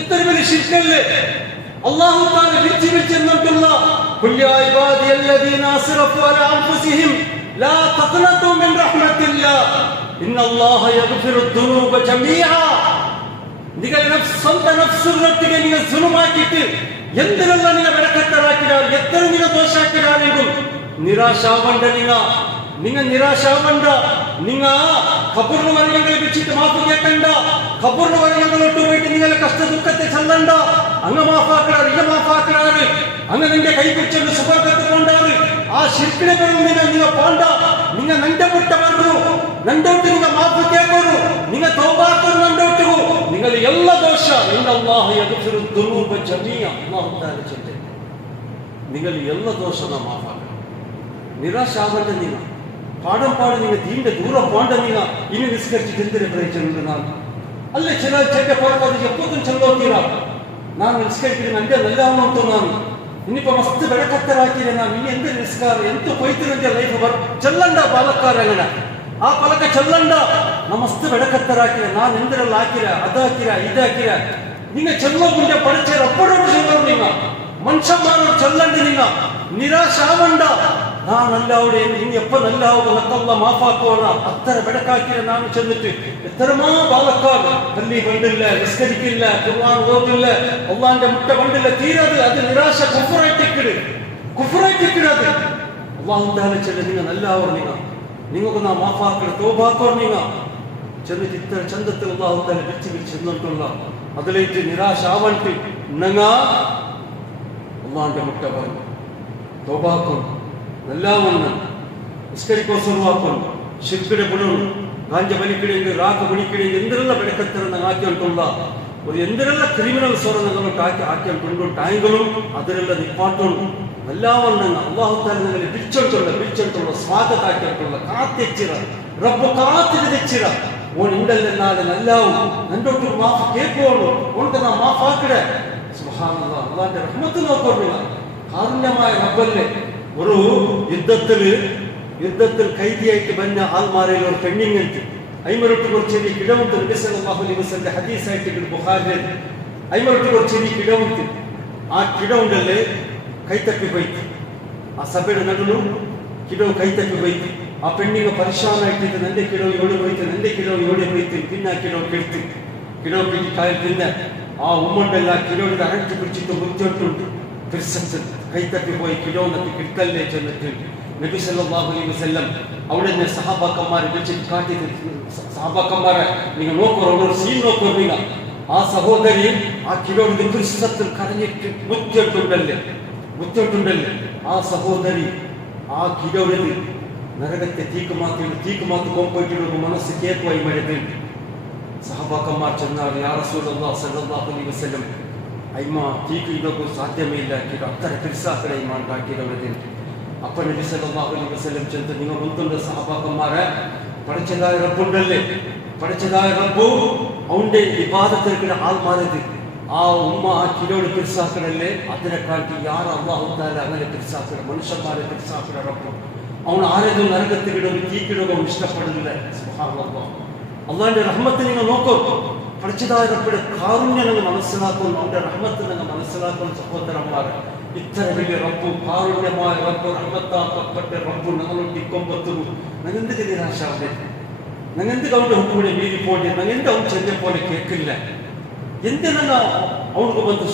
ഇത്ര വലിയ ശിർക്കല്ലേ അല്ലാഹു തആല വിളിച്ചു വിളിച്ചെന്നിട്ടുള്ള ഖുൽ യാ ഇബാദിയല്ലദീന അസ്റഫു അലാ അൻഫുസിഹിം ലാ തഖ്നതു മിൻ റഹ്മത്തില്ലാഹ് ഇന്നല്ലാഹ യഗ്ഫിറു ദുനൂബ ജമീഅ നിങ്ങളുടെ സ്വന്തം നഫ്സിനൊട്ടിಗೆ നിങ്ങൾ സുനുമാക്കിയിട്ട് എന്തിനെല്ലാം നിങ്ങൾ ബറക്കത്താക്കിയാൽ എത്ര നിങ്ങൾ ദോഷാക്കിയാലെങ്കിൽ നിരാശാവണ്ട നിങ്ങൾ നിരാശാവണ്ട നിങ്ങൾ ഖബറിന് വരങ്ങൾ വെച്ചിട്ട് മാപ്പ് കേൾക്കണ്ട ഖബറിന് വരങ്ങളോട്ട് പോയിട്ട് നിങ്ങളെ കഷ്ട ദുഃഖത്തെ ചെല്ലണ്ട അങ്ങ് മാഫാക്കിടാറ് ഇങ്ങ മാഫാക്കിടാറ് അങ്ങ് നിന്റെ കൈ പിടിച്ചുകൊണ്ട് സുഖത്ത് കൊണ്ടാറ് ആ ശിർക്കിനെ നിങ്ങൾ പോണ്ട നിങ്ങൾ നന്റെ മുട്ട പറഞ്ഞു നണ്ടോട്ട് നിങ്ങൾ മാപ്പ് കേൾക്കണു നിങ്ങൾ തൗബാക്കರು നണ്ടോട്ട് നിങ്ങൾ എല്ലാ ദോഷ അല്ലാഹു യഗ്ഫിറു ദുനൂബ ജമീഅ അല്ലാഹു തആല ചെല്ലെ നിങ്ങൾ എല്ലാ ദോഷന മാഫാക്കണം നിരാശാവണ്ട നിങ്ങൾ പാടം നിങ്ങൾ ദീന്റെ ദൂരം പോണ്ട നിങ്ങൾ ഇനി നിസ്കരിച്ചിട്ട് എന്തിനെ പ്രയോജനമുണ്ട് നാം അല്ലേ ചില ചെറിയ പാടക്കാതെ എപ്പോഴും ചെല്ലോത്തീരാ നാം നിസ്കരിക്കുന്ന എൻ്റെ നല്ലാവണം ഉണ്ടോ നാം ഇനിയിപ്പോ മസ്ത് ಬೆಳಕತ್ತರಾಕಿರ നാം ഇനി എന്ത് നിസ്കാര എന്ത് പോയിത്തിന്റെ ലൈഫ് ചെല്ലണ്ട പാലക്കാരങ്ങനെ ആ പലക്ക ചെല്ലണ്ട നാം മസ്ത് ಬೆಳಕತ್ತರಾಕಿರ നാം എന്തിനെಲ್ಲ ಹಾಕಿರ ಅದಾಕಿರ ಇದಾಕಿರ നിങ്ങൾ ചെല്ലോകുಂಡೆ പഠിച്ചേർ അപ്പോഴോട് ചെല്ലണം നിങ്ങൾ മനുഷ്യന്മാരോട് ചെല്ലണ്ട നിങ്ങൾ നിരാശാവണ്ട നാം നല്ലാവിടെ ഇനി എപ്പോ നല്ലാവുക നക്കല്ല മാഫാക്കോണ അത്ര ಬೆಳಕಾಕಿರ ನಾನು ചെന്നിട്ട് എത്രമാ ബാലക്കാർ പള്ളി കണ്ടില്ല നിസ്കരിക്കില്ല ഖുർആൻ ഓതില്ല അല്ലാഹുവിന്റെ മുട്ട കണ്ടില്ല തീരത് അത് നിരാശ കുഫറായിട്ടിക്കിട് അത് അല്ലാഹു തആല ചെല്ല നിങ്ങൾ നല്ലാവർ നിങ്ങൾക്ക് നാം മാഫാക്കൽ തൗബാക്കോർ നിങ്ങൾ ചെന്നിട്ട് ഇത്ര ചന്തത്തിൽ അല്ലാഹു തആല വിളിച്ച് ചെന്നിട്ടുള്ള അതിലേക്ക് നിരാശ ആവണ്ടി നങ്ങ അല്ലാഹുവിന്റെ മുട്ട പറഞ്ഞു തൗബാക്കോർ നല്ലാവണ്ണം നിസ്കരിക്കോസ്കരം ಹಾಕೊಂಡು ಶಿರ್ಕಡೆ ಬಿಡೋಣ ಗಾಂಜಾ ಬಲಿಕಡೆಗೆ ರಾಗ ಬಲಿಕಡೆಗೆ ಎಂದರೆಲ್ಲ ಬೆಳಕತ್ತರನ್ನ ಹಾಕಿಕೊಳ್ಳ ഒരു എന്തിനെല്ല ക്രിമിനൽ സ്വരങ്ങളോട്ട് ಹಾಕಿಕೊಂಡು ಟಾಯ್ಗಳು ಅದರೆಲ್ಲ ನಿಪಾಟೋಣ നല്ലാവണ്ണം അല്ലാഹു തആല നിങ്ങളെ വിളിച്ചോണ്ടുള്ള സ്വാഗത ആക്കിയിട്ടുള്ള കാത്തിച്ചിര റബ്ബ് കാത്തിട്ട് തെച്ചിര ഓൻ ഇണ്ടല്ല നാളെ നല്ലാവും നണ്ടോട്ട് മാഫ് കേൾക്കോളൂ ഓൻക്ക് നാം മാഫ് ആക്കടെ സുബ്ഹാനല്ലാഹ് അല്ലാഹുവിന്റെ റഹ്മത്ത് നോക്കോളില്ല കാരുണ്യമായ റബ്ബല്ലേ ഒരു യുദ്ധത്തിൽ കൈദിയായിട്ട് വന്ന ആൽമാരയിൽ ഒരു പെണ്ണിങ്ങെത്തി അയ്മരൊട്ട് കുറച്ചെടി കിടവുണ്ട് നബി സല്ലല്ലാഹു അലൈഹി വസല്ലം ഹദീസായിട്ട് ബുഖാരിയിൽ അയ്മരൊട്ട് കുറച്ചെടി കിടവുണ്ട് ആ കിടവുണ്ടല്ലേ കൈതപ്പി പോയിട്ട് ആ സഭയുടെ നടുവിലും കിടവ് കൈതപ്പി പോയിട്ട് ആ പെണ്ണിങ്ങ പരിശാനായിട്ട് നന്റെ കിടവ് ഇവിടെ പോയിട്ട് നന്റെ കിടവ് ഇവിടെ പോയിട്ട് പിന്നെ ആ കിടവ് കെടുത്ത് കിടവ് കെട്ടി കായൽ പിന്നെ ആ ഉമ്മണ്ടല്ല ആ കിടവിന്റെ അരട്ടി പിടിച്ചിട്ട് ബുദ്ധിമുട്ടുണ്ട് കൈ തപ്പി പോയി കിടോന്നൊക്കെ കിട്ടല്ലേ ചെന്നിട്ട് നബി സല്ലല്ലാഹു അലൈഹി വസല്ലം അവിടെ നിന്ന് സഹാബാക്കന്മാരെ വിളിച്ചിട്ട് കാട്ടി സഹാബാക്കന്മാരെ നിങ്ങൾ നോക്കൂ സീൻ നോക്കൂ നിങ്ങൾ ആ സഹോദരി ആ കിലോയുടെ കൃഷിത്തിൽ കരഞ്ഞിട്ട് മുറ്റോട്ടുണ്ടല്ലേ ആ സഹോദരി ആ കിലോയുടെ നരകത്തെ തീക്കുമാത്തി കൊമ്പോയിട്ടിടുന്ന മനസ്സ് കേൾക്കുവായി മഴയുണ്ട് സഹാബാക്കന്മാർ ചെന്നാൽ യാ റസൂലുള്ളാഹി സ്വല്ലല്ലാഹു അലൈഹി വസല്ലം അയ്മ തീക്ക് ഇതൊക്കെ സാധ്യമേയില്ല അത്ര പിരിസാക്കളെ ഇമാൻ കാട്ടിയവരുടെ അപ്പൊ നബി സല്ലല്ലാഹു അലൈഹി വസല്ലം ചെന്ന് നിങ്ങൾ മുന്തുണ്ട് സഹാബാക്കന്മാരെ പഠിച്ചതായ റബ്ബുണ്ടല്ലേ പഠിച്ചതായ റബ്ബു അവന്റെ ഇബാദത്തിലേക്ക് ആൾ മാറിയത് ആ ഉമ്മ ആ കിലോട് പിരിസാക്കണല്ലേ അതിനെ കാട്ടി യാർ അല്ലാഹു തആല അങ്ങനെ പിരിസാക്കണ മനുഷ്യന്മാരെ പിരിസാക്കണ റബ്ബു അവൻ ആരെയും നരകത്തിലിടും തീക്കിടുകയും ഇഷ്ടപ്പെടുന്നില്ല സുബ്ഹാനല്ലാഹ് അള്ളാഹിന്റെ റഹ്മത്ത് നിങ്ങൾ നോക്കൂ പഠിച്ചതായ റബ്ബിന്റെ കാരുണ്യം നിങ്ങൾ മനസ്സിലാക്കുന്നു അവന്റെ റഹ്മത്ത് നിങ്ങൾ മനസ്സിലാക്കുന്ന സഹോദരന്മാർ ഇത്ര വലിയ റബ്ബു കാരുണ്യമായ റബ്ബു റഹ്മത്താക്കപ്പെട്ട റബ്ബു ഞങ്ങളൊട്ടി കൊമ്പത്തുന്നു ഞങ്ങെന്ത് നിരാശാവേ ഞങ്ങെന്ത് അവന്റെ ഹുക്കൂടെ മീറി പോയി ഞങ്ങെന്ത് അവൻ ചെന്നെ പോലെ കേൾക്കില്ല എന്തിനാ അവർക്ക് വന്ന്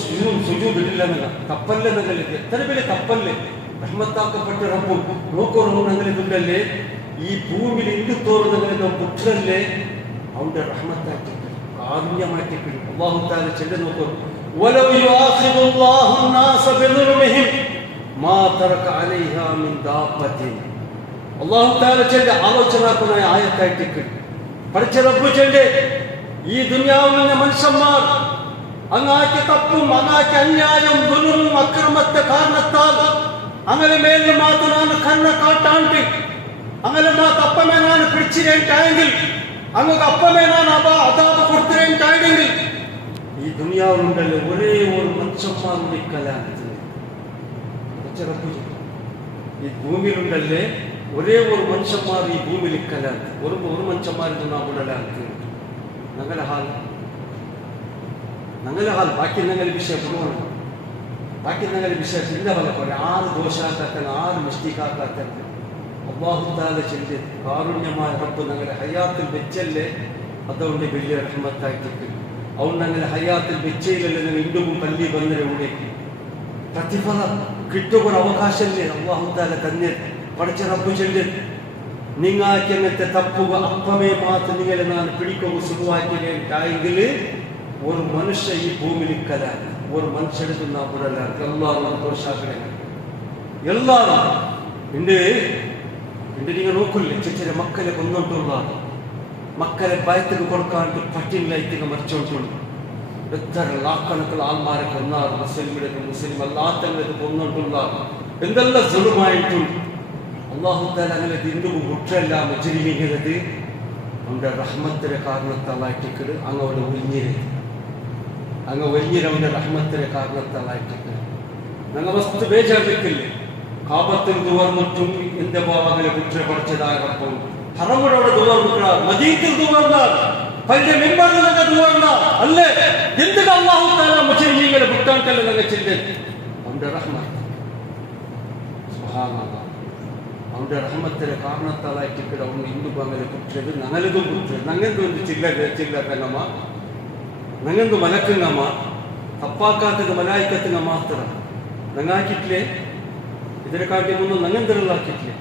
സുജൂദില്ല നിങ്ങൾ തപ്പല്ലേ നിങ്ങൾ എത്ര വലിയ തപ്പല്ലേ റഹ്മത്താക്കപ്പെട്ട റബ്ബു നോക്കൂ ഞങ്ങളിതുണ്ടല്ലേ ഈ ഭൂമിയിൽ ഇന്ദു തോറുന്നതിനെ പുത്രല്ലേ അവന്റെ റഹ്മത്താക്കി കാരുണ്യമാക്കി അല്ലാഹു തആല ചെല്ല് നോക്കൂ വലൗ യുആഖിദുല്ലാഹു الناس ബിദുൽമിഹിം മാ തറക അലൈഹാ മിൻ ദാബത്തിൻ അല്ലാഹു തആല ചെല്ല് ആലോചനാക്കുന്ന ആയത്തായിട്ട് പഠിച്ച റബ്ബ് ചെല്ല് ഈ ദുനിയാവിലെ മനുഷ്യന്മാർ അങ്ങാക്കി തപ്പും അങ്ങാക്കി അന്യായം ദുൽമും അക്രമത്തെ കാരണത്താൽ അങ്ങനെ മേലിൽ മാത്രമാണ് കണ്ണ കാട്ടാണ്ട് അങ്ങനെ അപ്പമേ ഞാൻ പിടിച്ചിരേണ്ടായെങ്കിൽ അങ്ങ് അപ്പമേ ഞാൻ അതാത് കൊടുത്തിരേണ്ടായെങ്കിൽ ഈ ദുനിയാവിലുണ്ടല്ലോ ഒരേ ഒരു മനുഷ്യന്മാരുടെ കലാലത്ത് ഈ ഭൂമിയിലുണ്ടല്ലേ ഒരേ ഒരു മനുഷ്യന്മാർ ഈ ഭൂമിയിൽ കലാലത്ത് ഒരു മനുഷ്യന്മാരുടെ നാവിടലാലത്ത് ഞങ്ങളെ ഹാൽ ബാക്കി ഞങ്ങളെ വിഷയം കൊടുക്കണം ബാക്കി ഞങ്ങളെ വിഷയം ഇല്ല പോലെ പോലെ 6 ദോഷാക്കാത്തൻ 6 മിസ്റ്റേക്കാക്കാത്തൻ അല്ലാഹു തആല ചെല്ല് കാരുണ്യമായ റബ്ബ് ഞങ്ങളെ ഹയാത്തിൽ വെച്ചല്ലേ അതുകൊണ്ട് വലിയ റഹ്മത്തായിട്ട് അവൻ ഞങ്ങളെ ഹയാത്തിൽ വെച്ചയിലല്ലേ ഞങ്ങൾ ഇണ്ടും പള്ളി വന്നതിലൂടെ പ്രതിഫലം കിട്ടുക അവകാശമല്ലേ അല്ലാഹു തആല തന്നെ പഠിച്ച റബ്ബ് ചെല്ല് നിങ്ങൾക്ക് അങ്ങനത്തെ തപ്പുക അപ്പമേ മാത്രം നിങ്ങളെ ഞാൻ പിടിക്കുക സുഖമാക്കിയെങ്കിൽ ഒരു മനുഷ്യ ഈ ഭൂമിയിൽ കല ഒരു മനുഷ്യടുക്കുന്ന അവിടെ എല്ലാവരും ദോഷാക്കണേ എല്ലാവരും എൻ്റെ നിങ്ങൾ നോക്കില്ലേ ചെറിയ മക്കളെ കൊന്നോണ്ടുള്ള മക്കളെ ഭയത്തിന് കൊടുക്കാണ്ട് പട്ടിണിലായിട്ട് മരിച്ചോണ്ടുള്ളൂ എത്ര ലാക്കണക്കുള്ള ആൾമാരെ കൊന്നാറ് മുസ്ലിം അല്ലാത്തത് കൊന്നോണ്ടുള്ള എന്തെല്ലാം സുഖമായിട്ടുണ്ട് അല്ലാഹു തആല അങ്ങനെ തിന്നു മുട്ടല്ല മുജ്രിമീങ്ങളത് അവന്റെ റഹ്മത്തിന്റെ കാരണത്താലായിട്ട് അങ്ങോട്ട് വലിഞ്ഞിരവന്റെ റഹ്മത്തിന്റെ കാരണത്താലായിട്ട് ഞങ്ങൾ വസ്തു ബേജാറിക്കില്ലേ കാപത്തിൽ ദുവർന്നിട്ടും എന്റെ ഭാവങ്ങളെ കുറ്റപ്പെടുത്തതായ റബ്ബും ഹറമുടെ ദുവർന്നിട്ടാ മദീനത്തിൽ ദുവർന്നാ പല്ലെ മെമ്പറിലൊക്കെ ദുവർന്നാ അല്ലേ എന്തിനാ അല്ലാഹു തആല മുജ്രിമീങ്ങളെ വിട്ടാണ്ടല്ലേ ഞങ്ങൾ ചിന്ത അവന്റെ റഹ്മത്ത് സുബ്ഹാനല്ലാഹ് അവന്റെ റഹ്മത്തിന്റെ കാരണത്താലായിട്ട് അവൻ ഇന്ദു അങ്ങനെ കുറ്റത് ഞങ്ങളതും കുറ്റത് ഞങ്ങൾക്കൊന്ന് ചില്ലറങ്ങമ്മ ഞങ്ങൾക്ക് മലക്കുങ്ങമ്മ തപ്പാക്കാത്തത് മലായിക്കത്തുങ്ങ മാത്രം ഞങ്ങാക്കിട്ടില്ലേ ഇതിനെക്കാട്ടി ഒന്നും ഞങ്ങന്തരലാക്കിട്ടില്ലേ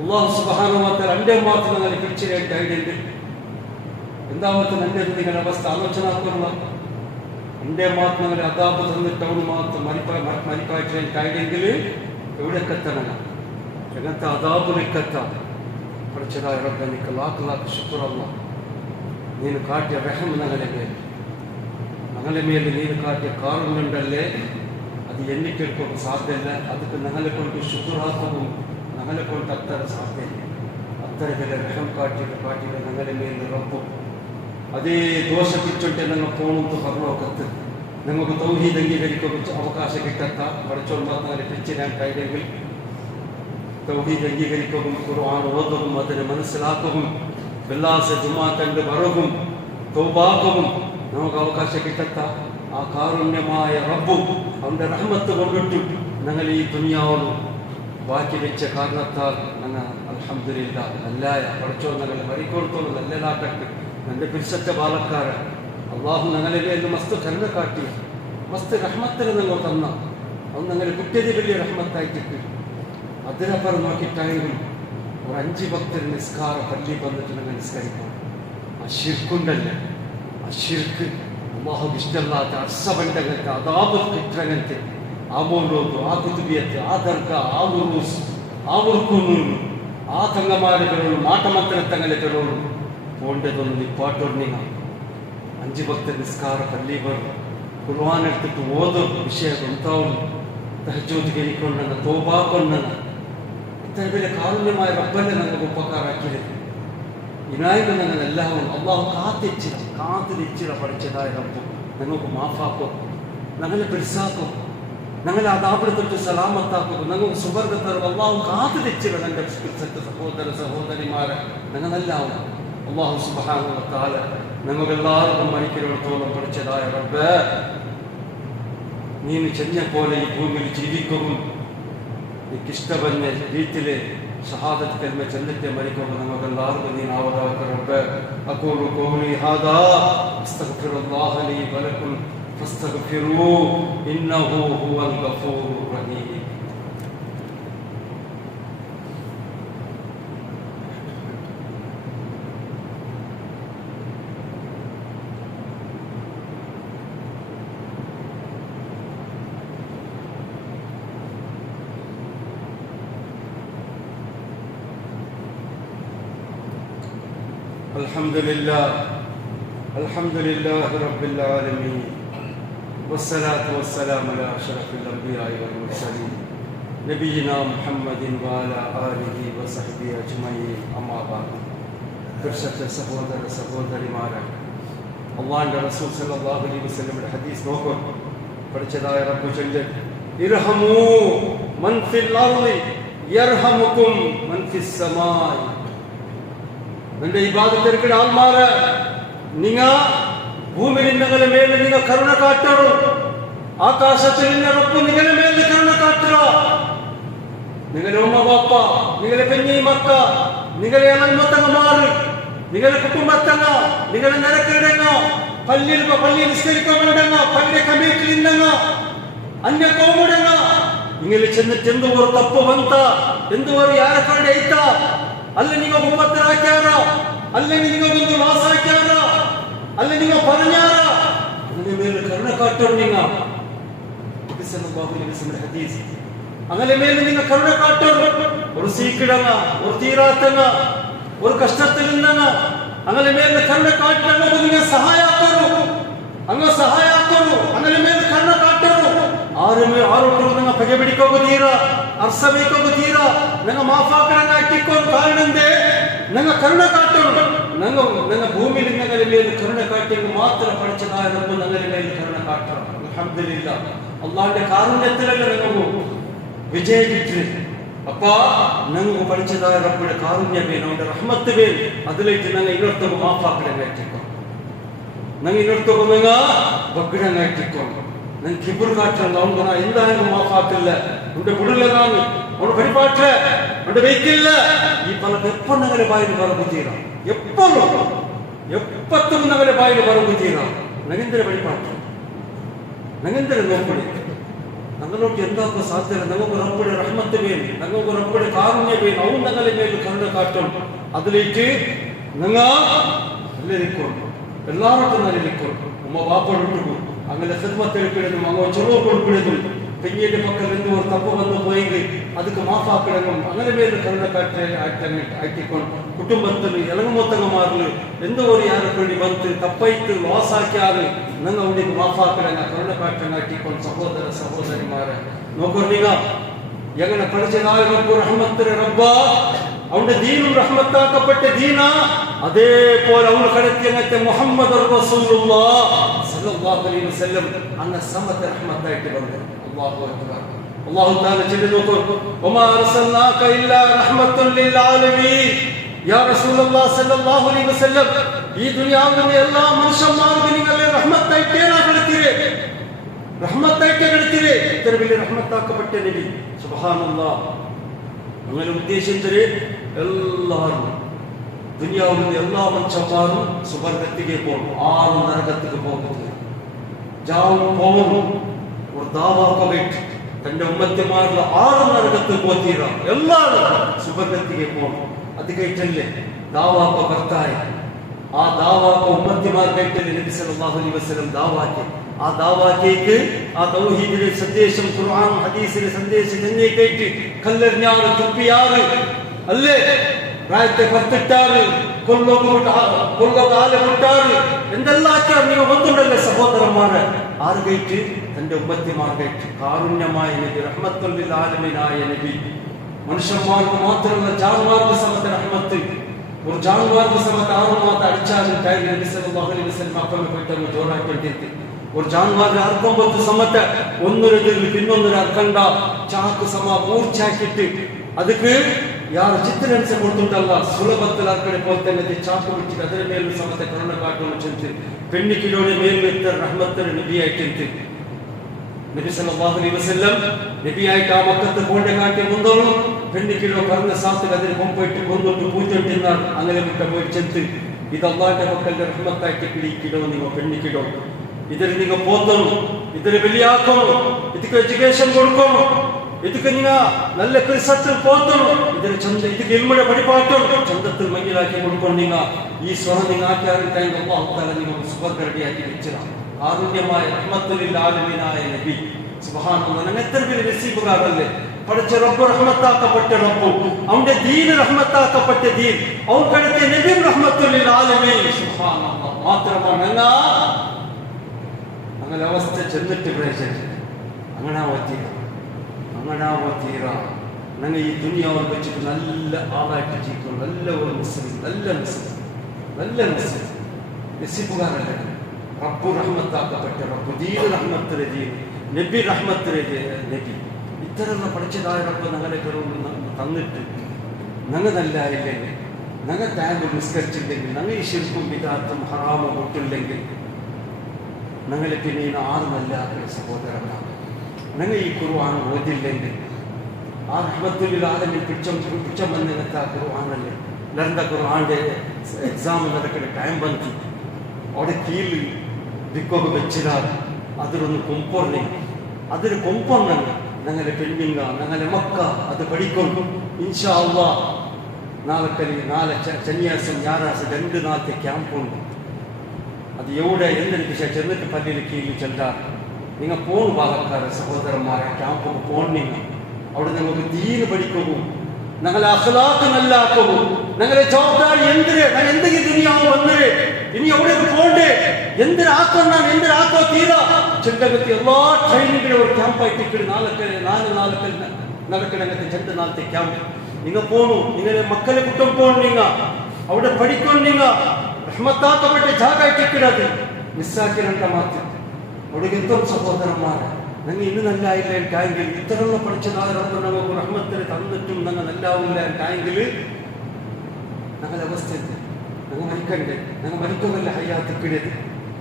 അല്ലാഹു സുബ്ഹാനഹു വ തആല എൻ്റെ മാത്രം ഞങ്ങളെ പിടിച്ചിട്ടായിട്ടുണ്ട് എന്താമത്തെ എൻ്റെ നിങ്ങളുടെ അവസ്ഥ ആലോചനാക്കുള്ള എൻ്റെ മാത്രം ഞങ്ങളെ അതാപ് തന്നിട്ട് അവന് മാത്രം മരിപ്പായിട്ടായിട്ടെങ്കിൽ എവിടെയൊക്കെ എത്തണം ജഗത്തെ അതാബുലിക്കത്ത പഠിച്ചതായ റബ്ബേ നിനക്ക് ലാഖ് ശുക്രല്ല നീನು കാട്ടിയ റഹം ഞങ്ങളെ മേൽ നീನು കാട്ടിയ കാരുണ്യമുണ്ടല്ലേ അത് എണ്ണിക്കെടുക്കാൻ സാധ്യമല്ല ಅದಕ್ಕೆ ഞങ്ങളെ കൊണ്ട് ശുക്രാക്കും ഞങ്ങളെ കൊണ്ട് അത്ര സാധ്യമല്ല അത്ര വലിയ റഹം കാട്ടിയ ഞങ്ങളെ മേൽ റബ്ബു അതേ ദോഷ പിടിച്ചോട്ടെ ഞങ്ങൾ പോകണമെന്ന് പറഞ്ഞോക്കത്ത് ഞങ്ങൾക്ക് തൗഹീദ് അംഗീകരിക്കാൻ അവകാശം കിട്ടത്ത പഠിച്ചോണ്ട് ഞങ്ങളെ പിടിച്ചിടാൻ തൗഹീദ് അംഗീകരിക്കുകയും ഖുർആൻ ഓതുകയും അതിനെ മനസ്സിലാക്കുകയും വെല്ലാസ ജുമാ കണ്ട് വറകും തൗബാക്കുകയും നമുക്ക് അവകാശം കിട്ടത്ത ആ കാരുണ്യമായ റബ്ബും അവന്റെ റഹ്മത്ത് കൊണ്ടിട്ട് ഞങ്ങൾ ഈ ദുനിയാവോട് ബാക്കി വെച്ച കാരണത്താൽ ഞങ്ങൾ അൽഹംദുലില്ലാഹ് നല്ലായ പഠിച്ചോ ഞങ്ങളെ വരിക്കൊടുത്തോളം നല്ലതാക്കട്ടെ എൻ്റെ പിരിച്ചറ്റ ബാലക്കാരൻ അള്ളാഹു ഞങ്ങളെ മേൽ മസ്ത് കരുണ കാട്ടി മസ്ത് റഹ്മത്തിന് ഞങ്ങൾ തന്ന അവൻ ഞങ്ങളെ കുട്ടിയത് വലിയ റഹ്മത്തായിട്ട് അതിനപ്പുറം നോക്കിയിട്ടായെങ്കിലും ഒരു 5 ഭക്തർ നിസ്കാര പള്ളി വന്നിട്ട് നിങ്ങൾ നിസ്കരിക്കണം. ആ ഷിർക്കുണ്ടല്ലേ, ആ ഷിർക്ക് അല്ലാഹുവിന് ഇഷ്ടമല്ലാത്ത അർസബണ്ടങ്ങൾക്ക് അദാബ് കിട്ടങ്ങനത്തെ ആ മോനോದು ആ കുതുബിയത്ത് ആ ദർഗ ആ ഉറൂസ് ആ ഉറുക്കുന്നൂರು ആ തങ്ങമാരുകളോട് മാട്ടമത്തനത്തങ്ങളോട് പോണ്ടതൊന്നും നിപ്പാട്ടൊന്നിങ്ങ. 5 ഭക്തർ നിസ്കാര പള്ളി വരും ഖുർആൻ എടുത്തിട്ട് ഓതോ വിഷയം എന്താവും തഹജ്ജുദ് കരിക്കൊണ്ടെന്ന് തോബാ കൊണ്ടെന്ന് ഇത്ര വലിയ കാരുണ്യമായ റബ്ബനെ നമുക്ക് ഉപകാരാക്കിയത് ഇനായിട്ട് ഞങ്ങൾ എല്ലാവരും അള്ളാഹു കാത്തിരിച്ചിട പഠിച്ചതായ റബ്ബ് ഞങ്ങൾക്ക് മാഫാക്കും, ഞങ്ങളെ പെരുസാക്കും, ഞങ്ങളെ അതാപിടെ തൊട്ട് സലാമത്താക്കും, ഞങ്ങൾക്ക് സുവർഗത്തറും അള്ളാഹു കാത്തിരിച്ചിട ഞങ്ങളുടെ സഹോദര സഹോദരിമാരെ ഞങ്ങളെല്ലാവരും അള്ളാഹു സുബ്ഹാനഹു വ തആല ഞങ്ങൾക്കെല്ലാവർക്കും മരിക്കലോടത്തോളം പഠിച്ചതായ റബ്ബ് നീನು ചെഞ്ഞ പോലെ ഈ ഭൂമിയിൽ ജീവിക്കുകയും എനിക്കിഷ്ടപ്പെടുന്ന രീതിയിൽ ഷഹാദത്ത് കലിമ ചൊല്ലിട്ട് മരിക്കുമ്പോൾ നമുക്കെല്ലാവർക്കും നീ ആവതാക്ക റബ്ബ്. അഖൂലു ഖൗലി ഹാദാ അസ്തഗ്ഫിറുല്ലാഹ ലീ വലക്കും ഫസ്തഗ്ഫിറൂ ഇന്നഹു ഹുവൽ ഗഫൂറുർ റഹീം. الحمد لله رب العالمين والصلاة والسلام على أشرف الأنبياء والمرسلين نبينا محمد وعلى آله وصحبه أجمعين أما بعد. فرشة സഹോദരിമാരെ, അല്ലാഹുവിന്റെ റസൂൽ സല്ലല്ലാഹു അലൈഹി വസല്ലമയുടെ ഹദീസ് നോക്കൂ. പഠിച്ചതായ റബ്ബ് ചൊല്ലുന്നു, ഇർഹമൂ മൻ ഫിൽ അർളി യർഹമുകും മൻ ഫിസ് സമാഇ. നിന്റെ ഇബാദത്തിരിക്കുന്ന ആൾമാരെ, നിങ്ങൾ ഭൂമിയിൽ നിങ്ങളുടെ മേലെ നിങ്ങൾ കരുണ കാട്ടണം. ആകാശത്തിൽ നിന്ന റബ്ബ് നിങ്ങളുടെ മേലെ കരുണ കാട്ടുക. നിങ്ങളുടെ ഉമ്മ ബാപ്പ, നിങ്ങളുടെ പെഞ്ഞി മക്ക, നിങ്ങളുടെ ഇളമത്തങ്ങമാർ, നിങ്ങളുടെ കുടുംബത്തങ്ങ, നിങ്ങളുടെ നിരക്കിടങ്ങ, പള്ളി നിസ്കരിക്കപ്പെടുന്ന പള്ളിയുടെ കമ്മിറ്റിയിൽ നിന്നങ്ങ അന്യ കോമുടങ്ങ നിങ്ങൾ ചെന്നിട്ട് എന്തുവോ തപ്പ് ಬಂತ, എന്തുവോ ಯಾರ ಕಡೆ ಐತಾ, ಅಲ್ಲಿ ನೀವು ಉಪತ್ತರಾಕ್ಯಾರ, അല്ലെങ്കിൽ നിങ്ങൾക്കൊന്ന് വാസാക്യാര, അല്ലെങ്കിൽ നിങ്ങൾ പറഞ്ഞാര, അതിന്റെ മേലെ കരുണ കാട്ടണം. നിങ്ങൾ ഹദീസ് അങ്ങനെ മേലെ നിങ്ങൾ കരുണ കാട്ടണം. ഒരു സീക്കിടങ്ങ, ഒരു തീരാത്തങ്ങ, ഒരു കഷ്ടത്തിൽ നിന്നങ്ങ അങ്ങനെ മേലെ കരുണ കാട്ടണം. നിങ്ങൾ സഹായ അങ്ങനെ മേലെ കരുണ കാട്ടണം. ആരോട്ടും നിങ്ങൾ പക പിടിക്കോകുതീര, അർസബിക്കോകുതീര, നിങ്ങൾ മാഫാക്കണങ്ങ ഇട്ടിക്കോൻ കാരണന്തേ നിങ്ങൾ കരുണ കാട്ടണം. നിങ്ങൾ ഭൂമിയിൽ നിങ്ങളുടെ മേൽ കരുണ കാട്ടിയെങ്കിൽ മാത്രം പഠിച്ചതായ റബ്ബ് നിങ്ങളുടെ മേൽ കരുണ കാട്ടണം. അൽഹംദുലില്ലാഹ്, അള്ളാഹുവിന്റെ കാരുണ്യത്തിലല്ല നിങ്ങൾ വിജയിച്ചിട്ട്. അപ്പ നിങ്ങൾക്ക് പഠിച്ചതായ റബ്ബിന്റെ കാരുണ്യമേ, അവന്റെ റഹ്മത്ത് മേൽ അതിലേക്ക് നിങ്ങൾ ഇന്നൊരുത്തക്ക് മാഫാക്കണങ്ങ ഇട്ടിക്കോ, നിങ്ങൾ ഇന്നൊരുത്തക്ക് നിങ്ങൾ ബഗ്ഗടങ്ങ ഇട്ടിക്കോ. ನನ್ ಕಿಬ್ಬರು ಕಾಟ್ರಲ್ಲ ಅವನ ಎಂದಾನು ಮಾಫಾಕಿಲ್ಲ, ಉಂಡೆ ಬಿಡಲ್ಲ, ನಾನು ಅವನು ಪರಿಪಾಟ್ರೆ ಉಂಡೆ ಬೇಕಿಲ್ಲ. ಈ ಪಲ ಎಪ್ಪನ್ನಗಲೆ ಬಾಯಿಲು ಬರಬುತ್ತೀರ, ಎಪ್ಪತ್ತು ನಗಲೆ ಬಾಯಿಲು ಬರಬುತ್ತೀರ. ನಗೆಂದರೆ ಪರಿಪಾಟ್ರೆ, ನಗೆಂದರೆ ನೋಡ್ಬಿಡಿ. ನನ್ನೊಟ್ಟು ಎಂದಾಗೂ ಸಾಧ್ಯ ಇಲ್ಲ. ನಮಗೂ ರಬ್ಬಡೆ ರಹಮತ್ ಬೇನು, ನಮಗೂ ರಬ್ಬಡೆ ಕಾರುಣ್ಯ ಬೇನು. ಅವನ ನಗಲೆ ಮೇಲೆ ಕರುಣ ಕಾಟೋಣ അതിലേക്ക് നിങ്ങൾ അല്ലിക്കൊണ്ട് എല്ലാവർക്കും നല്ലിക്കൊണ്ട് ഉമ്മ ബാപ്പ അങ്ങനെ ഖിദ്മത്തെടുപ്പിടുന്നു, അങ്ങനെ ചൊറവ് കൊടുപ്പിടുന്നു. പെഞ്ഞിന്റെ മക്കൾ എന്ന് ഒരു തപ്പ് വന്നു പോയെങ്കിൽ ಅದಕ್ಕೆ മാഫാക്കിടങ്ങും. അങ്ങനെ മേലെ കരുണ കാട്ടെ ആക്കിക്കൊണ്ട് കുടുംബത്തിൽ ഇളങ്ങമൊത്തങ്ങമാറില് എന്തോ ഒരു യാതൊക്കെ ಬಂತು ತಪ್ಪೈತು ಲಾಸ್ ಹಾಕ್ಯಾರು ನಂಗೆ ಅವನಿಗೆ ಮಾಫಾಕಿಡಂಗ ಕರುಣ ಕಾಟಂಗ ಹಾಕಿಕೊಂಡು ಸಹೋದರ ಸಹೋದರಿಮಾರೆ നോക്കീക എങ്ങനെ പഠിച്ചതായ റബ്ബ് റഹ്മത്തിന്റെ റബ്ബ, അവന്റെ ദീനും റഹ്മത്താക്കപ്പെട്ട ദീന. അതേപോലെ അവന് കടത്തിയങ്ങത്തെ മുഹമ്മദ് റസൂലുള്ളാഹ് സല്ലല്ലാഹു അലൈഹി വസല്ലം അന്ന സമത്തെ റഹ്മത്തായിട്ട് വന്നു. അല്ലാഹു അക്ബർ. അല്ലാഹു തആല ചെല്ലുന്നു, വമാ അർസൽനാക ഇല്ലാ റഹ്മത്തുൻ ലിൽ ആലമീൻ. യാ റസൂലുള്ളാഹി സല്ലല്ലാഹു അലൈഹി വസല്ലം, ഈ ദുനിയാവിലെ എല്ലാ മനുഷ്യന്മാർക്കും നിങ്ങൾ റഹ്മത്തായിട്ട് കടത്തിരെ, റഹ്മത്തായിട്ട് കടത്തിരെ. ഇത്ര വലിയ റഹ്മത്താക്കപ്പെട്ട നബി, സുബ്ഹാനല്ലാഹ്. അങ്ങനെ ഉദ്ദേശിച്ചത് എല്ലാവരും ദുനിയാവിലെ എല്ലാ മനുഷ്യന്മാരും സുവർഗത്തിലേക്ക് പോകും, ആരും നരകത്തിലേക്ക് പോകുന്നത്. ജാവും പോവും ഒരു ദാവാക്കಬೇಕು. തന്റെ ഉമ്മത്തിമാരുടെ 6 നരകത്തിൽ പോത്തീറ എല്ലാവരും സുഖത്തിಗೆ പോകണം. അത് കേട്ടല്ലേ ദാവാക്ക ഭർത്തായി ആ ദാവാക്ക ഉമ്മത്തിമാർ കേട്ടല്ലേ നബി സല്ലല്ലാഹു അലൈഹി വസല്ലം ദാവാക്കി ആ ദാവാക്കേക്ക് ആ തൗഹീദിന്റെ സന്ദേശം ഖുർആൻ ഹദീസിന്റെ സന്ദേശം തന്നെ കേട്ട് കല്ലെറിഞ്ഞാറ് തുപ്പിയാറ് അല്ലേ പ്രായത്തെ പത്തിട്ടാറ് കൊല്ലകാലം വിട്ടാറ് എന്തെല്ലാം നിങ്ങൾ ഒന്നുണ്ടല്ലേ സഹോദരന്മാരെ. ആറ് കേട്ട് തന്റെ ഉമ്മത്തിമാർ കേട്ട് കാരുണ്യമായ നബി, റഹ്മത്തുൽ ലിൽ ആലമീനായ നബി, മനുഷ്യന്മാർക്ക് മാത്രമല്ല ജാൻമാർക്ക് സമത്തെ റഹ്മത്ത്. ഒരു ജാൻമാർക്ക് സമത്തെ 6 മാസം അടിച്ചാലും നബി സല്ലല്ലാഹു അലൈഹി വസല്ലം അപ്പനെ പോയിട്ട് ജോറാക്കിട്ടിട്ട് ഒരു ജാൻമാരുടെ 69 സമത്തെ ഒന്നൊരു പിന്നൊന്നൊരു അർക്കണ്ട ചാക്ക് സമ മൂർച്ചാക്കിട്ട് ಅದಕ್ಕೆ ಯಾರು ಚಿತ್ರಹಿಂಸೆ ಕೊಡ್ತುಂಟಲ್ಲ ಸುಲಭത്തിൽ ಅರ್ಕಡೆ ಪೋಲ್ತೇನೆ ಚಾಕು ಬಿಚ್ಚಿಟ್ಟು ಅದರ ಮೇಲೂ ಸಮತೆ ಕರುಣ ಕಾಟುವನ್ನು ಚೆಂತೆ പെണ്ണിക്കിലോടെ മേൽവെത്ത റഹ്മത്തിന് നബിയായിട്ട് നബി സല്ലല്ലാഹു അലൈഹി വസല്ലം നബിയായിട്ട് ആ മക്കത്ത് പോണ്ട കാട്ടി മുന്തോളും പെണ്ണിക്കിലോ പറഞ്ഞ സാത്ത് അതിന് കൊമ്പിട്ട് കൊന്നിട്ട് പൂജൊട്ടിന്നാണ് അങ്ങനെ വിട്ട പോയി ചെത്ത് ഇത് അള്ളാഹിന്റെ മക്കളുടെ റഹ്മത്തായിട്ട് കിളിക്കിടോ നിങ്ങൾ പെണ്ണിക്കിടോ ഇതിന് നിങ്ങൾ പോത്തണം ഇതിന് വലിയാക്കണം ഇതിക്ക് എഡ്യൂക്കേഷൻ കൊടുക്കണം ಇದಕ್ಕೆ ನೀವು നല്ല ಕ್ರಿಸത്തിൽ പോത്തണം ഇതിന് ചന്ത ഇതിക്ക് എൽമയുടെ പടിപാറ്റം ചന്തത്തിൽ മഞ്ഞിലാക്കി കൊടുക്കണം. നിങ്ങൾ ഈ സ്വരം നിങ്ങൾ ആക്കിയാറിട്ടായി അല്ലാഹു തആല നിങ്ങൾക്ക് സുബർക്ക റെഡിയാക്കി വെച്ചതാണ്. കാരുണ്യമായ റഹ്മത്തുൽ ലിൽ ആലമീനായ നബി സുബ്ഹാനല്ലാഹ്. നിങ്ങൾ എത്ര പേര് നസീബുകാരല്ലേ. പഠിച്ച റബ്ബ് റഹ്മത്താക്കപ്പെട്ട റബ്ബ്, അവന്റെ ദീൻ റഹ്മത്താക്കപ്പെട്ട ദീൻ, അവൻ കടത്തിയ നബി റഹ്മത്തുൽ ലിൽ ആലമീൻ സുബ്ഹാനല്ലാഹ്. മാത്രമാണ് അങ്ങനെ അവസ്ഥ ചെന്നിട്ട് പ്രേരിച്ചു അങ്ങനെ തീര ഞങ്ങൾ ഈ ദുനിയാവിൽ വെച്ചിട്ട് നല്ല ആളായിട്ട് ജീവിക്കണം. നല്ല ഒരു മുസ്ലിം, നല്ല നസീബുകാരല്ല. റബ്ബു റഹ്മത്താക്കപ്പെട്ട റബ്ബ്, ദീൻ റഹ്മത്തിലെ ദീൻ, നബി റഹ്മത്തിലെ നബി, ഇത്തരം പഠിച്ചതായ റബ്ബ് ഞങ്ങളെ തന്നിട്ട് ഞങ്ങൾ നല്ലായില്ലെങ്കിൽ, ഞങ്ങൾ താങ്കൾ നിസ്കരിച്ചില്ലെങ്കിൽ, ഞങ്ങൾ ഈ ശിർക്കും വിദാത്തും ഹറാമും ഒട്ടില്ലെങ്കിൽ ഞങ്ങളെ പിന്നെ 6 നല്ല സഹോദരനാണ്. ഞങ്ങൾ ഈ ഖുർആൻ ഓതില്ലെങ്കിൽ ആ റഹ്മത്തുൽ ലിൽ ആലമീൻ പിച്ചം വന്നിട്ട് ആ ഖുർആനല്ലേ ലർണ്ട ഖുർആന്റെ എക്സാം നടക്കുന്ന ടൈം ಬಂತು അവിടെ കീഴിൽ ദിക്കൊക്കെ വെച്ചിരാറ് അതിലൊന്ന് കൊമ്പോർനെ അതിന് കൊമ്പോണ്ണ ഞങ്ങളെ പെണ്ണിങ്ക ഞങ്ങളെ മക്ക അത് പഠിക്കും ഇൻഷാ അല്ലാഹ്. നാളെ ശനിയാഴ്ച ഞായറാഴ്ച 2 നാളത്തെ ക്യാമ്പുണ്ട്. അത് എവിടെ എന്തെനിക്ക് ചെന്നിട്ട് പള്ളിയിൽ കീഴിൽ ചെല്ലാറ് നിങ്ങൾ പോണു ഭാഗക്കാരെ സഹോദരന്മാരെ ക്യാമ്പ് പോണിങ്ങ അവിടെ നിങ്ങൾക്ക് ദീന് പഠിക്കൂ, ഞങ്ങളെ അഖ്ലാഖ് നല്ലാക്കൂ, ഞങ്ങളെ ജവാബ്ദാരി എന്തെങ്കിലും ദുനിയാവ് വന്നേ ഇനി എവിടേക്ക് പോണ്ടേ എന്തിനാക്കോ തീരാ ചെണ്ടകത്തി എല്ലാ ട്രെയിനിങ്ങിലും ഒരു ക്യാമ്പായിട്ട് 4 നടക്കണങ്ങത്തെ 2 നാളത്തെ ക്യാമ്പ് നിങ്ങൾ പോണു. നിങ്ങളെ മക്കളെ കുട്ടം പോണു, നിങ്ങൾ അവിടെ പഠിക്കണം. നിങ്ങൾ റഹ്മത്താക്കപ്പെട്ട ജാഗായിട്ടിക്കിടത് മിസ്സാക്കിരണ്ട മാത്രം അവിടെ എത്തും സഹോദരന്മാരെ. ഞങ്ങൾ ഇന്ന് നല്ലായില്ല ടാങ്കിൽ ഇത്തരമുള്ള പഠിച്ചതായ റബ്ബ് നമുക്ക് റഹ്മത്തിനെ തന്നിട്ടും ഞങ്ങൾ നല്ലാവില്ല ടാങ്കിൽ ഞങ്ങളുടെ അവസ്ഥ എത്തി. ഞങ്ങൾ മരിക്കണ്ടേ? ഞങ്ങൾ മരിക്കുമല്ല ഹയ്യാത്തിക്കിടത്.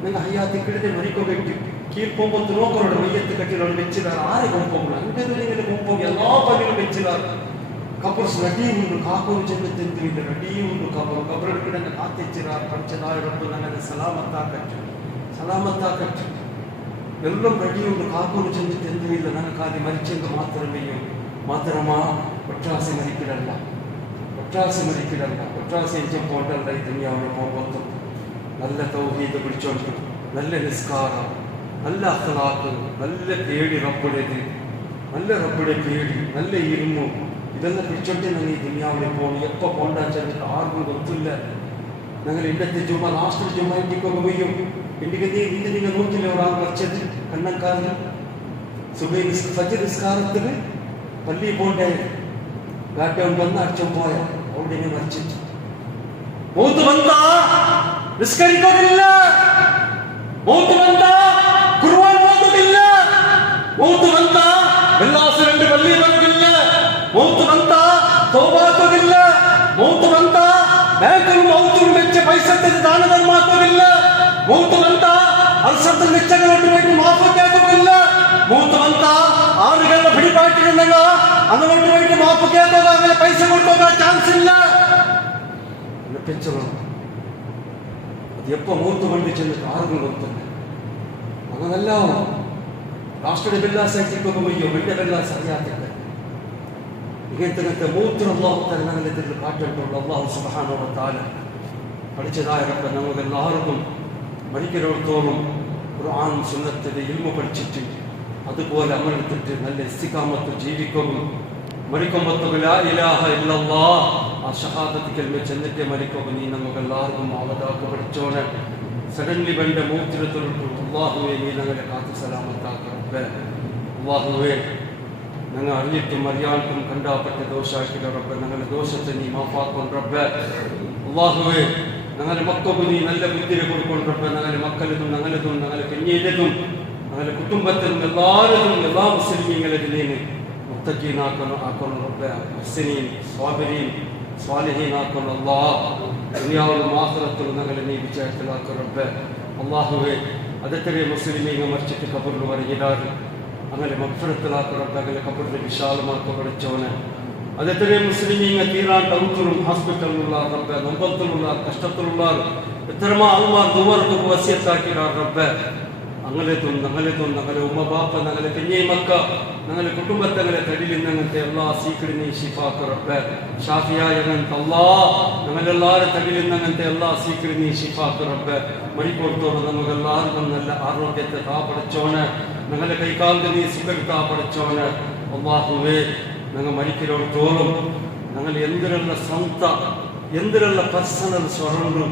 നിങ്ങൾ ഹയ്യാത്തിക്കിടത് മരിക്കുകെട്ടി കീഴ് പോകുമ്പോൾ നോക്കറോട് മയ്യത്ത് കെട്ടിലോട് വെച്ചിടാറ്. ആരെ കൊമ്പോങ്ങൾ അങ്ങനെ നിങ്ങൾ കൊമ്പോ എല്ലാ പള്ളികളും വെച്ചിടാറ്. കബർസ് റെഡിയുണ്ട്, കാക്കൂർ ചെന്നെത്തില്ല റെഡിയുണ്ട്. കബറെടുക്കിടങ്ങ് കാത്തിച്ചിടാറ്. പഠിച്ചതായ റബ്ബ് ഞങ്ങളെ സലാമത്താക്കട്ടെ. എല്ലാം റെഡിയുണ്ട്, കാക്കൂർ ചെന്നിട്ട് എന്തുമില്ല. ഞങ്ങൾക്ക് ആദ്യം മരിച്ചെങ്കിൽ മാത്രമാ ഒറ്റാസി മരിക്കിടല്ല. ഒറ്റാസി എഞ്ചം പോണ്ടല്ല. ഈ ദുനിയാവിനെ പോകുമ്പോൾ നല്ല തൗഹീദ് പിടിച്ചോണ്ട്, നല്ല നിസ്കാരം, നല്ല അഖ്ലാഖ്, നല്ല പേടി റബ്ബുടേത്, നല്ല റബ്ബുടെ പേടി, നല്ല ഇരുമു, ഇതെല്ലാം പിടിച്ചോണ്ട് ഞങ്ങൾ ഈ ദുനിയാവിനെ പോകണം. എപ്പോൾ പോണ്ടാ ചെന്നിട്ട് ആർക്കും ಗೊತ್ತಿಲ್ಲ. ഞങ്ങൾ ഇന്നത്തെ ജുമ ലാസ്റ്റ് ജുമ ഇന്ത്യക്കൊക്കെ പോയും ഇന്ത്യക്ക് നിങ്ങൾ നോക്കില്ല ഒരാൾ മരിച്ചത് കണ്ണൻകാരന് ഫജ്ർ നിസ്കാരത്തിന് പള്ളി പോണ്ടേ ഗാട്ടവൻ വന്ന് അടിച്ചു പോയ അവിടെ മരിച്ചിട്ട് മൂത്ത് വന്ന നിസ്കരിക്കുന്നില്ല, മൂത്ത് വന്ന ഖുർആൻ ഓതുന്നില്ല, മൂത്ത് വന്ന വെള്ളാസ് 2 പള്ളി വന്നില്ല, മൂത്ത് വന്ന തൗബാക്കുന്നില്ല, മൂത്ത് വന്ന ബാങ്കിൽ മൗത്തും വെച്ച പൈസ ദാനധർമാക്കുന്നില്ല, മൂത്ത് വന്ന അർശത്തിൽ നിശ്ചയങ്ങളോട്ട് വേണ്ടി മാഫിക്കാക്കുന്നില്ല, മൂത്ത് വന്ന ആളുകളുടെ പിടിപാട്ടിട്ടുണ്ടെങ്കിൽ അങ്ങോട്ട് വേണ്ടി മാഫിക്കാക്കുക, അങ്ങനെ പൈസ കൊടുക്കുക ചാൻസ് ഇല്ല. അത് എപ്പോ മൂത്ത് വണ്ടി ചെന്നിട്ട് ആർക്കും കൊടുത്തില്ല. അങ്ങനല്ല ರಾಷ್ಟ್ರದ ಬೆಲ್ಲಾಸ ಇಟ್ಟಿಕೋಗಯ್ಯೋ ಮೆಂಡೆ ಬೆಲ್ಲಾಸ ಹರಿಯಾತಕ್ಕೆ ഇങ്ങനത്തെ മൂത്ര അള്ളാഹു തന്നെ ഞങ്ങളെതിരിൽ കാട്ടിട്ടുള്ള അള്ളാഹു സുബ്ഹാനഹു വ തആല പഠിച്ചതായ റബ്ബ് നമുക്ക് എല്ലാവർക്കും മരിക്കലോടത്തോളം ഖുർആൻ സുന്നത്തിന്റെ ഇൽമ പഠിച്ചിട്ട് അതുപോലെ അമലെടുത്തിട്ട് നല്ല ഇസ്തിഖാമത്ത് ജീവിക്കുകയും മരിക്കുമ്പോൾ ലാ ഇലാഹ ഇല്ലല്ലാഹ് ആ ഷഹാദത്ത് കലിമ ചെന്നിട്ട് മരിക്കുകയും നീ നമുക്ക് എല്ലാവർക്കും അവതാക്ക് പഠിച്ചോനെ സഡൻലി വേണ്ട മൂത്രത്തിലിട്ടു അള്ളാഹുവെ നീ ഞങ്ങളെ കാത്തു സലാമത്താക്ക റബ്ബേ അള്ളാഹുവെ ഞങ്ങൾ അറിഞ്ഞിട്ടും അറിയാണ്ടും കണ്ടാപ്പെട്ട ദോഷാക്കില്ല റബ്ബ് ഞങ്ങളുടെ ദോഷത്തെ നീ മാഫാക്കും റബ്ബ് അല്ലാഹുവേ ഞങ്ങളുടെ മക്കൾക്ക് നീ നല്ല ബുദ്ധിയെ കൊടുക്കും റബ്ബ് ഞങ്ങളുടെ മക്കളതും ഞങ്ങളുടെ കുഞ്ഞിലതും ഞങ്ങളുടെ കുടുംബത്തിലും എല്ലാവരും എല്ലാ മുസ്ലിമീങ്ങളിലും നീ മുത്തഖീനാക്കണം റബ്ബ് മുഹ്സിനീൻ സ്വാബിരീൻ സ്വാലിഹീനാക്കണം അല്ലാഹ് ദുനിയാവിലും ആഖിറത്തിലും ഞങ്ങളെ നീ വിജയത്തിലാക്കും റബ്ബ് അല്ലാഹുവേ അതെത്രയും മുസ്ലിമീങ്ങൾ മരിച്ചിട്ട് ഖബറിൽ വരികയാണ് അങ്ങനെ മഗ്ഫിറത്തിലാക്കണം അങ്ങനെ ഖബറിനെ വിശാലമാക്കി പഠിച്ചവന് അതെത്രയും മുസ്ലിമീങ്ങൾ തീരാൻ ടൗത്തിലും ഹോസ്പിറ്റലിലുള്ള റബ്ബ് നമ്പത്തിലുള്ള കഷ്ടത്തിലുള്ള എത്രമാ ആൾമാർ ദുവർക്ക് വസിയത്താക്കിയിടാൻ റബ്ബ് ഞങ്ങളെത്തും ഞങ്ങളെ ഉമ്മ ബാപ്പ ഞങ്ങളെ കുഞ്ഞേ മക്ക ഞങ്ങളെ കുടുംബത്തെ തടിയിൽ ഞങ്ങത്തെ എല്ലാ സീക്കിടിനെ ഷിഫാക്ക് റബ്ബ് ഷാഫിയായ ഞങ്ങൾക്ക് അല്ലാഹ് ഞങ്ങളെല്ലാവരും തടിയിൽ ഞങ്ങത്തെ എല്ലാ സീക്കിടിനെ ഷിഫാക്ക് റബ്ബ് മരിക്കൊടുത്തോളം നമുക്കെല്ലാവർക്കും നല്ല ആരോഗ്യത്തെ പഠിച്ചോന് ഞങ്ങളുടെ കൈകാലിന് നീ സുഖെടുത്താ പഠിച്ചോന് അല്ലാഹുവേ ഞങ്ങൾ മരിക്കലോടത്തോളം ഞങ്ങൾ എന്തിനുള്ള സ്വന്ത എന്തിനുള്ള പേഴ്സണൽ സ്വരണ്ടും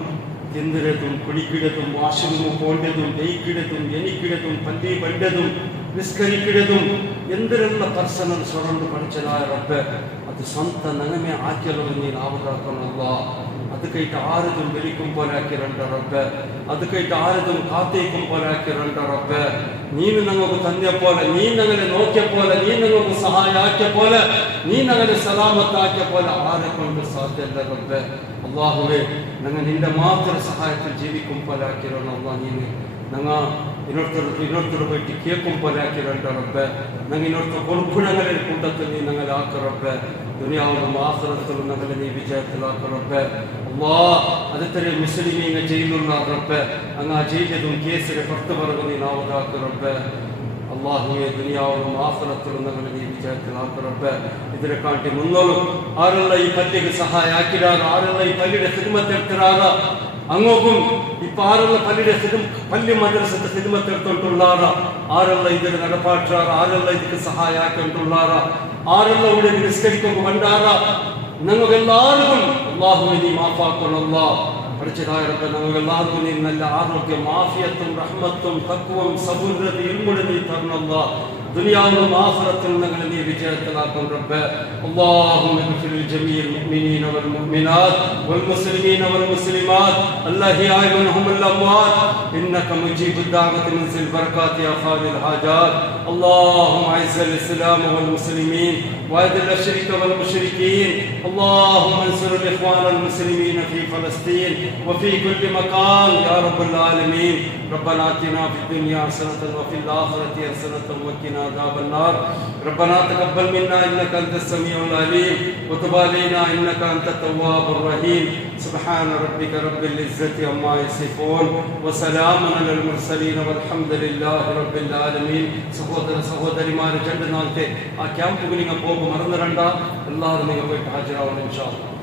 തിന്നിടത്തും കുടിക്കിടത്തും വാഷ്റൂമും പോണ്ടതും ദയിക്കിടത്തും എനിക്കിടത്തും പല്ലി പണ്ടതും നിസ്കരിക്കിടതും എന്തിനുള്ള പേഴ്സണൽ സ്വരണ്ട് പഠിച്ചതായ റബ്ബ് അത് സ്വന്തം നനമേ ആക്കിയല്ലോ നീ ലാഭതാക്കണമല്ല അത് കേട്ട് ആരതും വെലിക്കും പോലാക്കിരണ്ട റബ്ബ് അത് കേട്ട് ആരതും കാത്തേക്കും പോലാക്കിരണ്ട റബ്ബ് നീ ഞങ്ങൾക്ക് തന്നെ പോലെ നീ ഞങ്ങളെ നോക്കിയ പോലെ നീ ഞങ്ങൾക്ക് സഹായാക്കിയ പോലെ നീ ഞങ്ങളെ സലാമത്താക്കിയ പോലെ ആരെ കൊണ്ട് സാധ്യമല്ല റബ്ബ് അല്ലാഹുവേ ഞങ്ങൾ നിന്റെ മാത്രം സഹായത്തിൽ ജീവിക്കും പോലാക്കിരണം അല്ലാ നീ ഞങ്ങൾ ಇನ್ನೊರ್ತರು പോയിട്ട് കേൾക്കും പോലാക്കിരണ്ട റബ്ബ് ഞങ്ങൾ ಇನ್ನೊರ್ತರ കൊടുക്കുണങ്ങളിൽ കൂട്ടത്തിൽ നീ ഞങ്ങളെ ആക്ക റബ്ബ് ദുനിയാവിലും ആഖിറത്തിലും ഞങ്ങളെ നീ വിജയത്തിലാക്ക റബ്ബ് അല്ലാഹ് അതെത്ര മുസ്ലിമീങ്ങൾ ജയിലുള്ള റബ്ബ് അങ്ങ് ആ ജയിലതും കേസിലെ പുറത്തു പറഞ്ഞു നീ നാവതാക്ക റബ്ബ് അല്ലാഹുവേ ദുനിയാവിലും ആഖിറത്തിലും ഞങ്ങളെ നീ വിജയത്തിലാക്ക റബ്ബ് ഇതിനെ കാട്ടി മുന്നോളും ആരുള്ള ഈ പള്ളിക്ക് സഹായ ആക്കിടാറ് ആരുള്ള ഈ പള്ളിയുടെ ഖിദ്മത്ത് എടുത്തിറാറ് അങ്ങോട്ടും ഇപ്പൊ ആരുള്ള പള്ളി മദ്രസത്തെ ഖിദ്മത്ത് എടുത്തോണ്ടുള്ളാറ ആരുള്ള ഇതിന് നടപ്പാറ്റാറ ആരുള്ള ഇതിക്ക് സഹായ ആക്കിക്കൊണ്ടുള്ളാറ ആരുള്ള ഇവിടെ നിസ്കരിക്കുമ്പോൾ കണ്ടാറ ഞങ്ങൾക്കെല്ലാവർക്കും അല്ലാഹുവേ നീ മാഫാക്കണം പഠിച്ചതായ റബ്ബ് ഞങ്ങൾക്കെല്ലാവർക്കും നീ നല്ല ആരോഗ്യം ആഫിയത്തും റഹ്മത്തും തഖ്വയും സബൂറും ഇൽമും നീ തരണം ദുനിയാവിലും ആഖിറത്തിലും ഞങ്ങളെ നീ വിജയത്തിലാക്കും റബ്ബ് اللهم اغفر لجميع المؤمنين والمؤمنات والمسلمين والمسلمات الأحياء منهم الأموات إنك مجيب الدعوة منزل البركات يا خالق الحاجات اللهم أعز الإسلام والمسلمين وأذل الشرك والمشركين اللهم انصر الإخوان المسلمين في فلسطين وفي كل مكان يا رب العالمين ربنا آتنا في الدنيا حسنة وفي الآخرة حسنة وقنا عذاب النار ربنا تقبل منا إنك أنت السميع العليم وتب علينا إنك أنت التواب الرحيم سبحان ربك رب العزة عما يصفون وسلام على المرسلين والحمد لله رب العالمين സഹോദരിമാരെ രണ്ട് നാളത്തെ ആ ക്യാമ്പുകൾ നിങ്ങൾ പോകും മറന്നിരണ്ട എല്ലാവരും നിങ്ങൾ പോയിട്ട് ഹാജരാവണം ഇൻഷാ അല്ലാഹ്